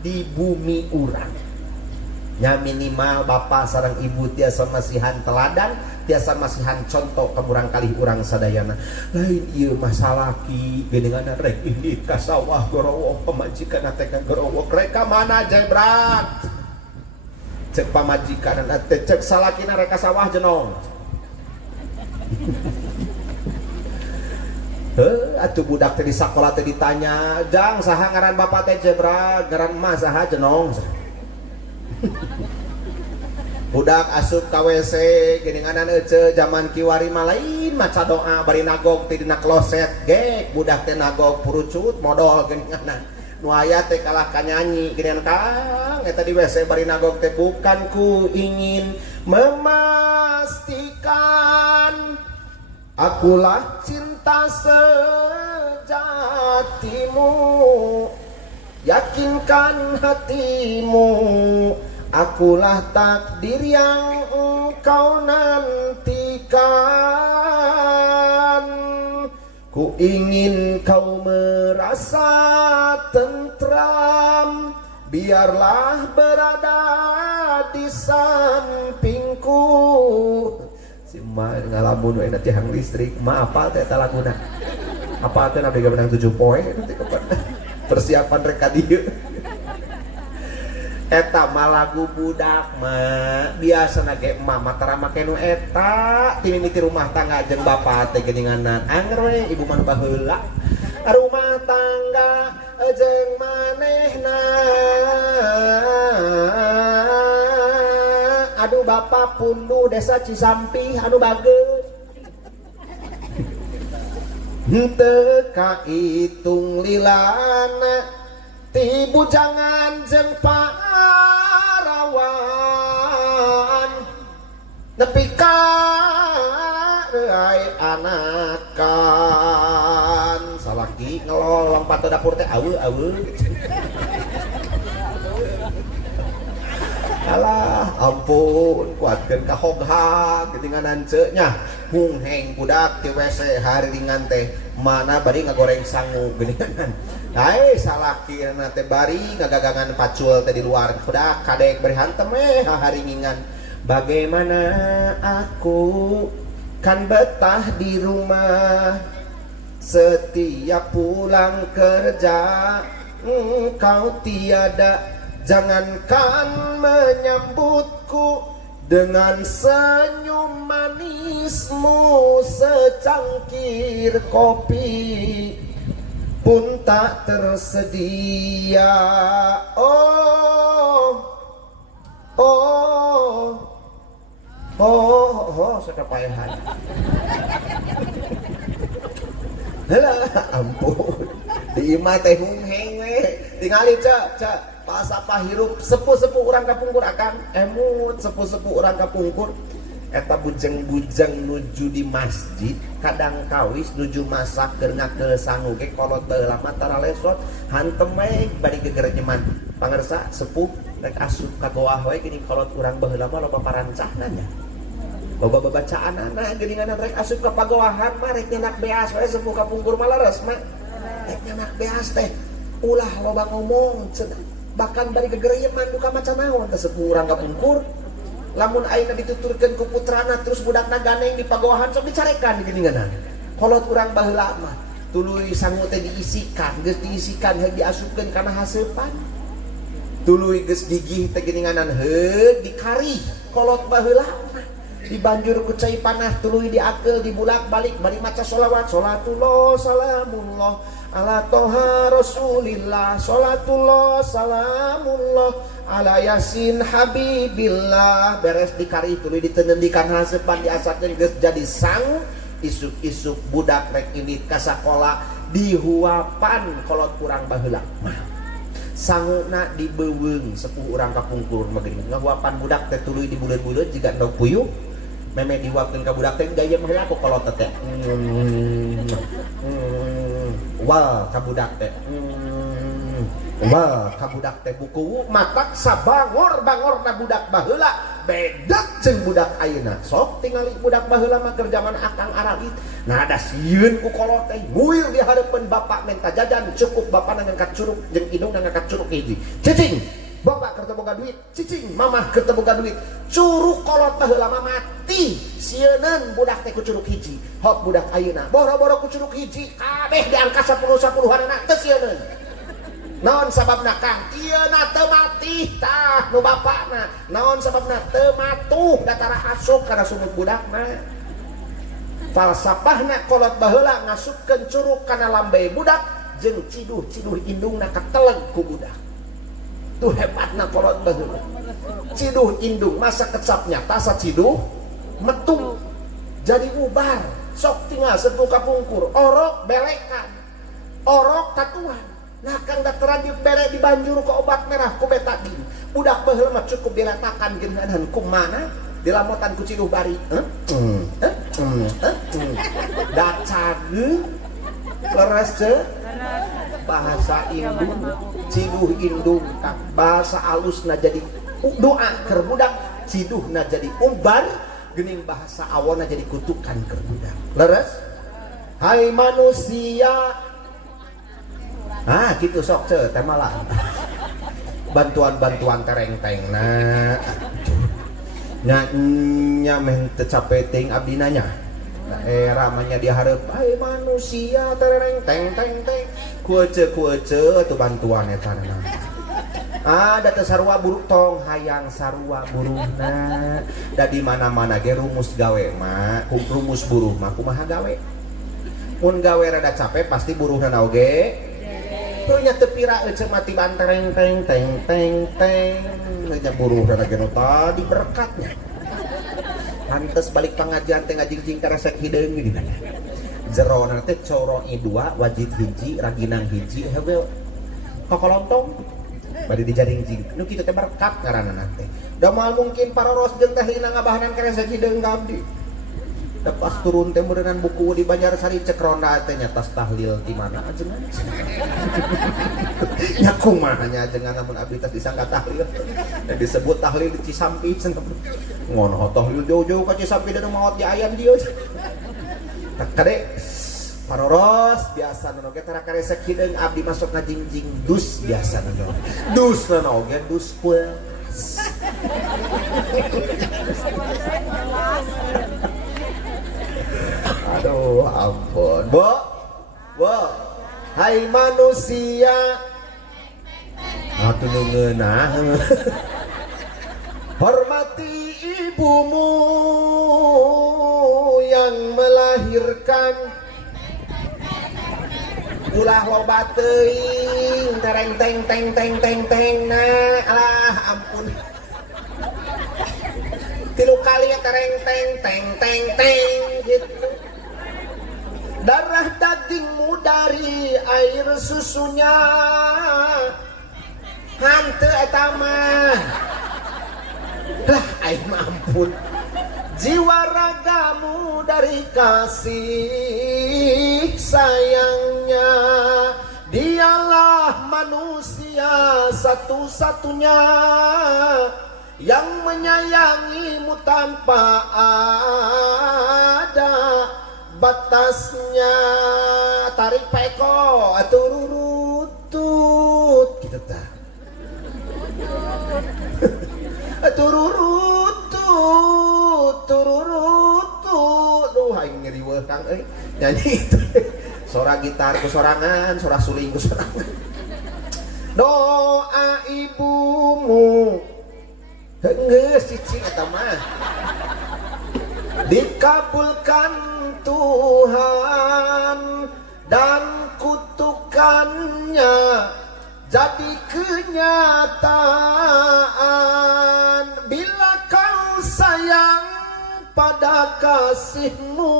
di bumi urang. Ya minimal bapak sareng ibu tiasa masihan teladan, tiasa masihan contoh keburang kali urang sadayana. Lain ieu masalah ki geninganna rek indit ka sawah gorowo pamajikanna teh ka gorowo rek ka mana jebrat. Cek pamajikanna teh cek salakina rek ka sawah jenong. Atuh budak teh di sakola teh ditanya, "Jang saha ngaran bapak teh jebrat, ngaran emas saha jenong?" Budak asup ka WC geninganan ece zaman kiwari mah lain maca doa bari nagog teh dina kloset gek budak teh nagog purucut modal geninganan nu aya teh kalah kanyanyi geningan Kang eta di WC bari nagog teh bukan ku ingin memastikan akulah cinta sejatimu, yakinkan hatimu, akulah takdir yang engkau nantikan. Ku ingin kau merasa tentram, biarlah berada di sampingku. Si ma ngalamun we nanti hang listrik, ma apal teh eta laguna. Apal teh nabi gabenang 7 poe nanti persiapan rek ka dieu. Eta mah lagu budak mah biasana ge emak mah tara make nu eta ti mimiti rumah tangga jeung bapa teh geuninganan anger we ibu mah baheula rumah tangga jeung manehna aduh bapa pundu desa Cisampih anu bageus henteu kaitung lilana ti bujangan jeung parawan nepi ka keai anakan salaki ngelolong pato dapur teh awe alah ampun kuatkeun ka hogha geuninganan ceuknya hungheng budak ti WC hari ringan teh mana bari ngagoreng sangu geuninganan hae salaki na teh bari ngagagangan pacul teh di luar budak kadek bari hantem hari ringan bagaimana aku kan betah di rumah setiap pulang kerja engkau tiada. Jangankan menyambutku dengan senyum manismu, secangkir kopi pun tak tersedia. Sekepayahan. Halah ampun. Di imah teh hungheng we. Tingali cek pas apa hirup sepuh-sepuh urang kapungkur akan emut sepuh-sepuh urang kapungkur eta bujeng-bujeng nuju di masjid kadang kawis nuju masak keur ngakeul sangu ge kolot baheula mah tara lesot hantem we bari geger nyeman pangarsa sepuh rek asup ka goah we geuning kolot urang baheula mah loba parancahna nya loba bacaanana geuningan rek asup ka pagoahan mah rek nyenak beas we sepuh kapungkur mah leres mah rek nyenak beas teh ulah loba ngomong cenah bahkan bari gegereyeman duka macan naon teh sepuh urang kapungkur lamun ayeuna dituturkeun ku putrana terus budakna ganeng di pagowahan sok dicarekan geuninganan kolot urang baheula mah tuluy sangu teh diisikan geus diisikan heug diasupkeun kana haseupan tuluy geus gigih teh geuninganan heug dikari kolot baheula mah dibanjur ku cai panah tuluy diakeul dibulak-balik bari maca sholawat sholatullah salamullah ala toha rasulillah sholatullah salamullah ala yasin habibillah beres dikari tuluy ditenendikan hasepan diasakeun geus jadi sang isuk-isuk budak rek ini ka sakola dihuapan kolot kurang baheula mah sanguna dibeuweung sepuh urang kapungkur mah geuning ngahuapan budak teh tuluy dibuleud-buleud jiga endog puyuh meme diwapkeun ka budak teh gaya mah heula ku kolot teh wal kabudak teh wal kabudak teh buku matak sabangor-bangor na budak baheula beda jeung budak ayeuna sok tingali budak baheula mah keur zaman akang arawit nah ada sieun ku kolot teh nguir di hareupeun bapak minta jajan cukup bapana ngangkat curug jeung indung ngangkat curug hiji cicing bapak keur teu boga duit cicing mamah keur teu boga duit curug kolot baheula mah mati sieunun budak teh ku curug hiji hok budak ayeuna boro-boro ku curug hiji kabeh di angka 10-10-anna teu sieunun naon sababna Kang ieu na teu mati tah nu bapakna naon sababna teu matuh datara asup kana sumut budakna falsafahna kolot baheula ngasupkeun curug kana lambe budak jeung ciduh-ciduh indungna kateleg ku budak tuh hebatna kolot baheula ciduh indung masa kecapnya tasa ciduh metung jadi ubar sok tinggal sepuh kapungkur orok belekan orok tatuan nah kang dateran dibere dibanjur ke obat merah ku betadin budak baheula mah cukup diletakan geuningan kumaha dilamotan ku ciduh bari dacageun leres teu bahasa indung ciduh indung bahasa alusna jadi doa keur budak ciduhna jadi umbar geuning bahasa awonna jadi kutukan keur budak leres hai manusia gitu sok ce teh malah bantuan-bantuan tereng-tengna nya meh teu cape teuing abdi nanya ramanya dihareup hai manusia tereng teng teng teng kuece tuh bantuan eta ada teu sarua buruk tong hayang sarua buruhna da di mana-mana ge rumus gawe mah rumus buruh mah kumaha gawe mun gawe rada capek pasti buruhna oge teu nya teu pira euceuk mati bantereng teng teng teng teng nya buruhna ge nu tadi berkatnya pantes balik pengajian teh ngajingjing karesek hideung gini kan jerona teh corong i2 wajib hiji raginang hiji heuweul kokolontong bari dijaringjing nu kitu teh berkat ngaranna teh da moal mungkin paroros jeung teh hina ngabahanan karesek hideung ka abdi Pas turun teh meureunnan buku di Banjarsari cek ronda teh nya tas tahlil di mana ajengan. Nya kumaha nya ajengan namun abdi tas disangka tahlil. Dan disebut tahlil di Cisampi cenah. Ngono tahlil jauh-jauh ka Cisampi dan maot di ayan dieu. Tak kade paroros biasa nu oge tara karesek hideung abdi masuk ka jingjing dus biasa nu. Dus na oge dus kue. Aduh ampun. Bo, hai manusia. Atuh ngeunah. Hormati ibumu yang melahirkan. Ulah loba teuing, tereng teng teng teng teng teng nah, alah ampun. Tilu kali ya tereng teng teng teng teng gitu. Darah dagingmu dari air susunya hanteu eta mah. Lah aing ampun. Jiwa ragamu dari kasih sayangnya. Dialah manusia satu-satunya yang menyayangimu tanpa ada batasnya. Tarik peko atururutut gitu tah. Atururutut tururutut. Duh aing ngeriweuh Kang euy. Nyanyi itu. Sora gitar ku sorangan, sora suling ku sorangan. Doa ibumu geus cicing eta mah dikabulkan Tuhan dan kutukannya jadi kenyataan. Bila kau sayang pada kasihmu,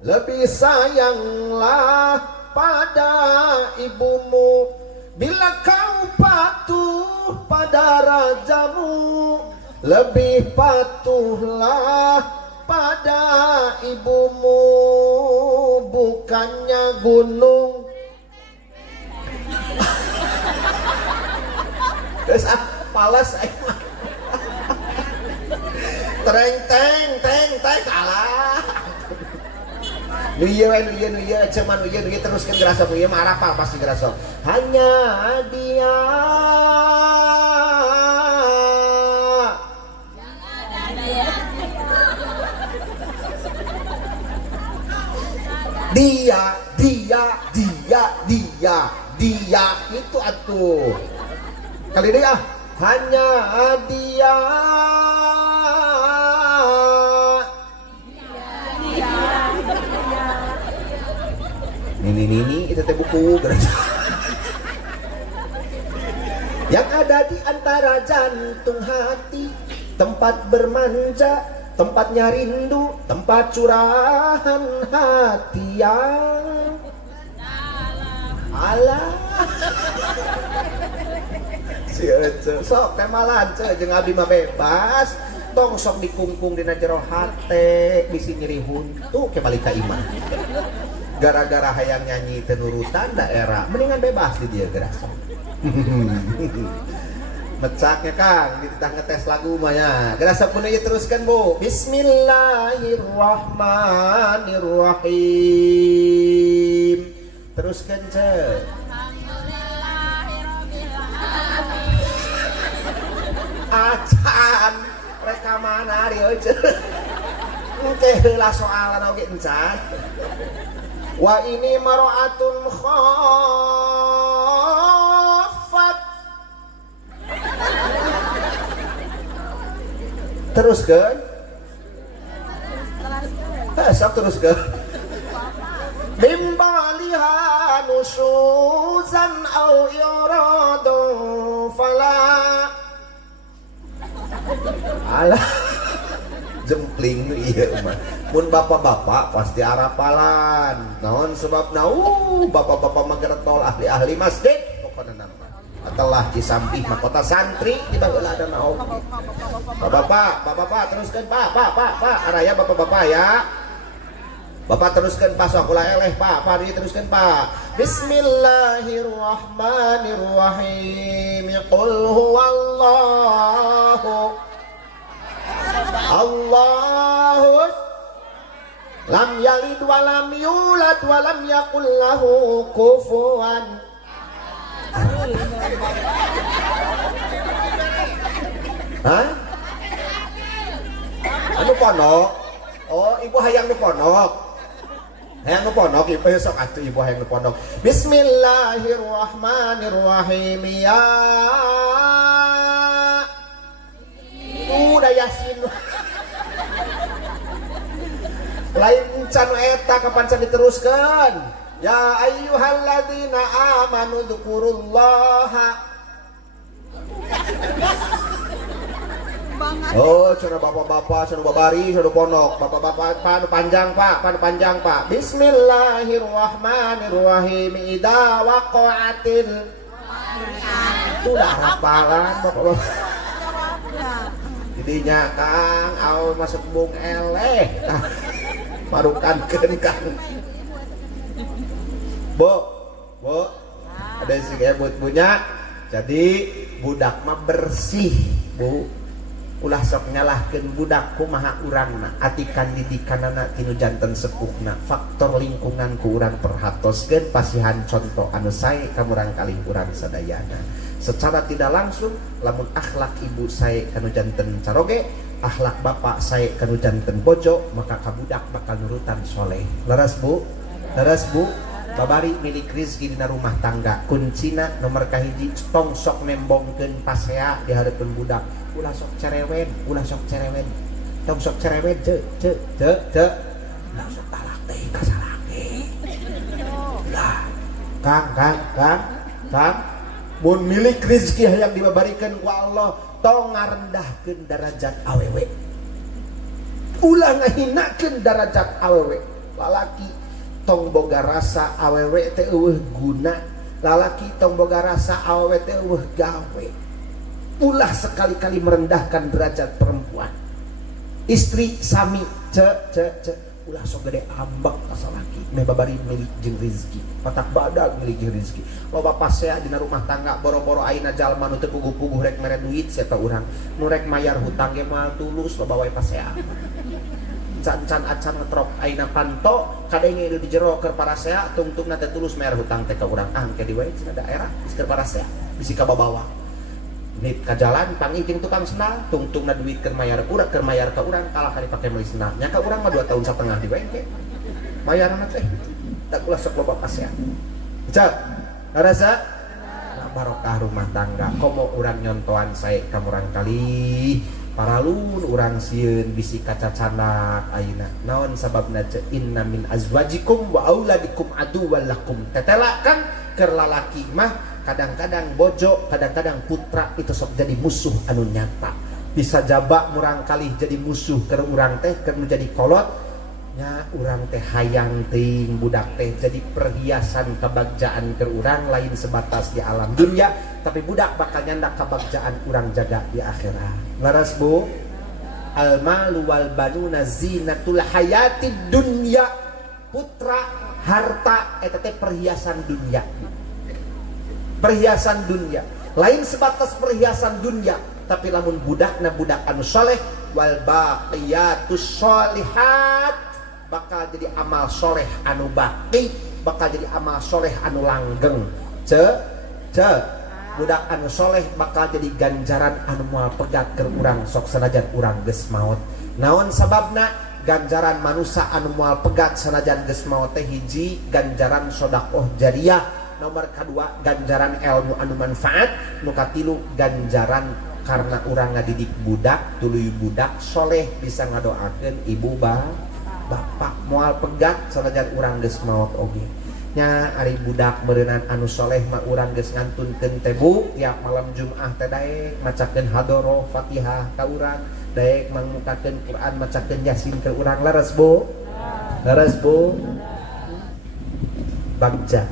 lebih sayanglah pada ibumu. Bila kau patuh pada rajamu, lebih patuhlah pada ibumu. Bukannya gunung. Terus palas tereng teng teng teng kalah. Nu ieu cuman nu ieu teruskeun gerasa nu ieu mah arapal pasti gerasa. Hanya dia dia itu atuh. Kali deh ah, hanya dia. Ini itu teh buku yang ada di antara jantung hati, tempat bermanja, tempatnya rindu, tempat curahan hati yang alah. Si Ece sok temalan jeung abdi mah bebas, tong sok dikungkung dina jero hate, bisi nyeri huntu ke balik ka imah. Gara-gara hayang nyanyi tenurutan daerah, mendingan bebas di dia gerasa. Mecaknya Kang, dititah ngetes lagu mah ya. Gerasa pun aja teruskan Bu. Bismillahirrahmanirrahim. Teruskan ce. Acan rekaman hari aja. Teh heula soalan oge encan. Wa ini mar'atun khaffat. Teruskan. Sok teruskan. Bimbaliha nusuzan au iradu fala. Alah. Jempling iya mah. Mun bapak-bapak pasti arapalan. Naon sebabna bapak-bapak mah geretol ahli-ahli masjid pokona nama. telah Cisampih mahkota santri di baheula ada naon. Bapak teruskan Pak araya bapak-bapak ya. Bapak teruskan Pak sok ulah eleh Pak teruskan Pak. Bismillahirrahmanirrahim. Qul huwallahu Allahu lam yalid wa lam yulad wa lam yakul lahu kufuwan. Hah? Anu ponok? Oh, ibu hayang nu ponok. Hayang nu ponok, ibu sok atuh ibu hayang nu ponok. Bismillahirrahmanirrahim. Ya udah Yasin. Lain can eta kapan can diteruskan. Ya ayyuhalladzina amanu dzkurullaha. Oh, cenah bapak-bapak, cenah babari, cenah ponok. Bapak-bapak panu panjang Pak. Bismillahirrahmanirrahim. Idza waqa'atil. Itu dah hafalan bapak-bapak. Jadinya Kang, awe masuk bung eleh. Marukankeun Kang. Bu, ada si ebut punya. Jadi budak mah bersih, Bu. Ulah sok nyalahkeun budak kumaha urangna, atikan didikanana tinu janten sepuhna. Faktor lingkungan ku urang perhatoskeun pasihan contoh anu sae ka urang kalih urang sadayana. Secara tidak langsung lamun akhlak ibu sae kanu janten caroge, akhlak bapak sae kanu janten bojo, maka kabudak bakal nurutan soleh. Leres Bu? Babari milik rizki dina rumah tangga. Kuncina nomor kahiji tong sok nembongkeun pasea di hadapan budak. Ulah sok cerewen. Tong sok cerewen ce. Ulah sok talak teh ka salaki. Ulah. Kang. Mun milik rizki hayang dibabarikeun ku Allah, tong ngarendahkeun darajat awewe. Ulah ngahinakeun darajat awewe. Lalaki tong boga rasa awewe teh eueuh guna, lalaki tong boga rasa awewe teh eueuh gawe. Ulah sekali-kali merendahkan derajat perempuan. Istri sami ce ulah sok gede ambek ka salaki meh babari milik jeung rezeki, patak badag milik jeung rezeki. Loba pasea dina rumah tangga boro-boro ayeuna jalma nu teu puguh-puguh rek mere duit sia urang, nu rek mayar hutang ge moal tulus loba wae pasea. Can acan ngetrok aina panto kadenge di jero keur parasea tungtungna teh tulus mayar hutang teh ka urang angke di wae cenah daerah keur parasea bisi ka babawa nit ka jalan pangingting tukang sendal tungtungna duit keur mayar ka urang kalah ka dipake meuli sendal nya ka urang mah 2 tahun setengah di wae engke mayarna teh tak ulah sok loba pasea cak rasa barokah rumah tangga komo urang nyontoan sae ka urang kali paralun urang sieun bisi kaca canak ayeuna naon sababna ce inna min azwajikum wa auladikum aduwwal lakum tetela kan keur lalaki mah kadang-kadang bojo kadang-kadang putra itu sok jadi musuh anu nyata bisa jaba murang kalih jadi musuh keur urang teh keur jadi kolot nya urang teh hayang teuing budak teh jadi perhiasan kebagjaan keur urang lain sebatas di alam dunia tapi budak bakal nyandak kebagjaan urang jaga di akhirat. Laras Bu, al malu wal banuna zinatul hayatid dunya. Putra harta eta teh perhiasan dunia. Perhiasan dunia. Lain sebatas perhiasan dunia, tapi lamun budakna budak anu saleh wal baqiyatus sholihat bakal jadi amal soleh anu baqi, bakal jadi amal soleh anu langgeng. Budak anu soleh bakal jadi ganjaran anu moal pegat keur urang sok sanajan urang geus maot. Naon sababna? Ganjaran manusia anu moal pegat sanajan geus maot teh hiji ganjaran sedekah jariyah, nomor kedua ganjaran ilmu anu manfaat, nu katilu ganjaran karena urang ngadidik budak tuluy budak soleh bisa ngadoakeun ibu bapak moal pegat sanajan urang geus maot oge. Nya ari budak beureunan anu soleh mah urang geus ngantunkeun teh Bu tiap malam Jumat teh daek macakeun hadoroh Fatihah ka urang, daek mangmukakeun Quran macakeun Yasin ka urang. Leres Bu? Bagja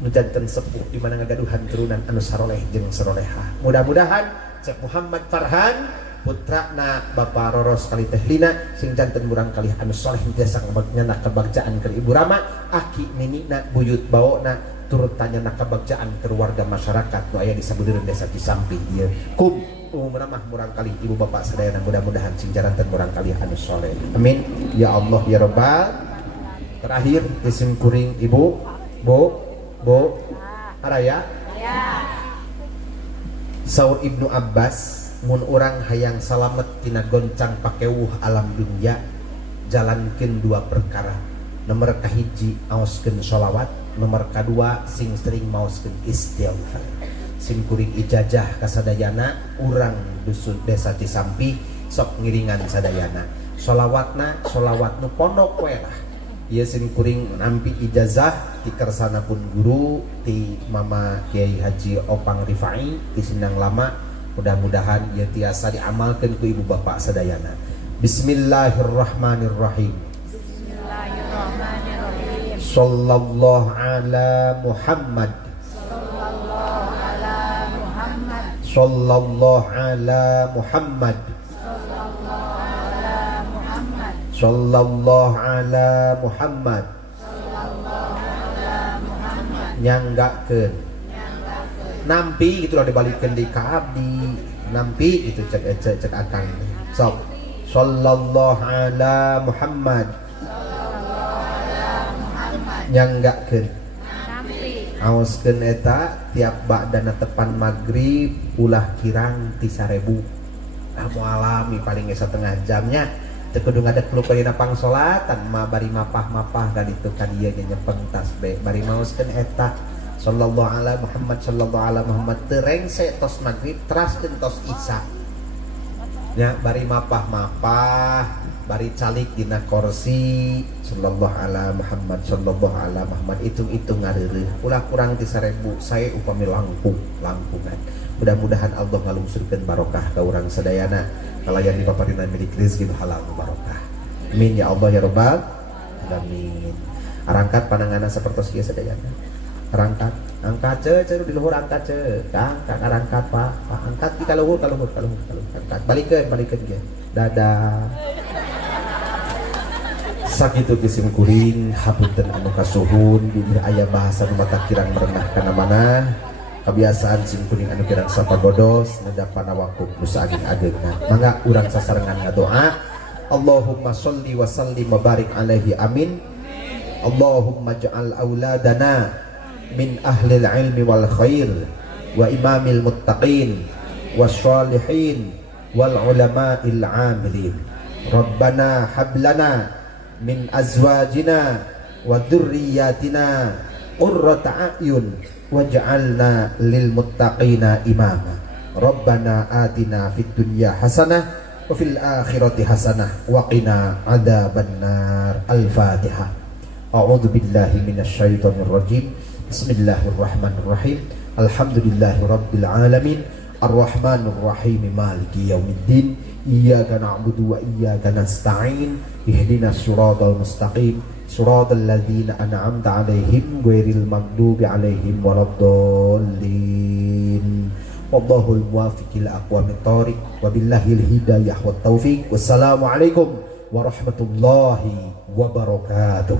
nu janten sepuh di mana ngagaduhan turunan anu saroleh jeung saroleha. Mudah-mudahan Cek Muhammad Farhan putrana Bapak Roros kali tehlina sing janten murang kali anu soleh tiasa ngabagjana kebagjaan ke Ibu Rama, aki ninina buyut baona turut tanyana kebagjaan keluarga masyarakat nu aya di sabeureun desa Cisamping ieu. Kum umurna mah murang kali ibu bapak sadayana mudah-mudahan sing janten murang kali anu soleh. Amin ya Allah ya Rabbal. Terakhir isim kuring ibu Bo Araya Saur Ibnu Abbas mun urang hayang salamet tina goncang pakewuh alam dunya jalankeun dua perkara. Nomor kahiji aoskeun sholawat, nomor kadua sing sering maoskeun istighfar. Sim kuring ijazah kasadayana urang dusun desa Cisampi sok ngiringan sadayana. Sholawatna sholawat nu pondok we lah. Ieu sim kuring nampi ijazah ti kersana pun guru ti Mama Kiai Haji Opang Rifai ti Sindang Lama. Mudah-mudahan ieu tiasa diamalkeun ku ibu bapak sadayana. Bismillahirrahmanirrahim. Bismillahirrahmanirrahim. Sallallahu ala Muhammad. Sallallahu ala Muhammad. Sallallahu ala Muhammad. Sallallahu ala Muhammad. Nyanggakeun nampi gitu lah dibalikkeun di kaabdi nampi gitu cek akang sok sallallahu ala Muhammad nyanggakeun aoskeun eta tiap ba'dana tepan magrib ulah kirang ti 1000 alami paling setengah jamnya teu kudu ngadeg luparina pangsolatan mah bari mapah-mapah ka ditu ka dieu nya nyepeng tasbih bari maoskeun eta sallallahu ala Muhammad sallallahu ala Muhammad teu rengse tos magrib teraskeun tos isya nya bari mapah-mapah bari calik dina kursi sallallahu ala Muhammad sallallahu ala Muhammad itung-itung ngareureuh ulah kurang ti 1000 sae upami langkungan. Mudah-mudahan Allah ngalungsurkeun barokah ka urang sadayana kalayan di paparina milik rezeki halal barokah. Amin ya Allah ya Rabbal alamin. Arangkat pananganna sapertos ieu sadayana. Arangkat, angkat ce di luhur angkat ce. Angkat arangkat Pak angkat di kaluhur. Angkat balikeun ge. Dadah. Sakitu kisim kuring hapunten anu kasuhun di aya bahasa nu mata kirang merenah kana manah. Kebiasaan sim kuning anu kirang sapagodos nedapana waktu nusa ageng-agengna mangga urang sasarengan ngadoa Allahumma sholli wa sallim wa barik alaihi amin. Allahumma ja'al auladana min ahlil ilmi wal khair wa imamil muttaqin wassalihin wal ulama'il amilin. Rabbana hablana min azwajina wa dhurriyyatina qurrata a'yun waj'alna lil muttaqina imama. Rabbana atina fid dunya hasanah wa fil akhirati hasanah wa qina adzabannar. Al-Fatihah. A'udzu billahi minasy syaithanir rajim. Bismillahirrahmanirrahim. Alhamdulillahirabbil alamin. Arrahmanir rahim. Maliki yaumiddin. Iyyaka na'budu wa iyyaka nasta'in. Ihdinas siratal mustaqim. Suratal ladzina an'amta 'alaihim ghairil maghdubi 'alaihim waladdallin. Wallahul muwaffiq ila aqwamit thoriq wa billahil hidayah wat taufiq. Wassalamualaikum warahmatullahi wabarakatuh.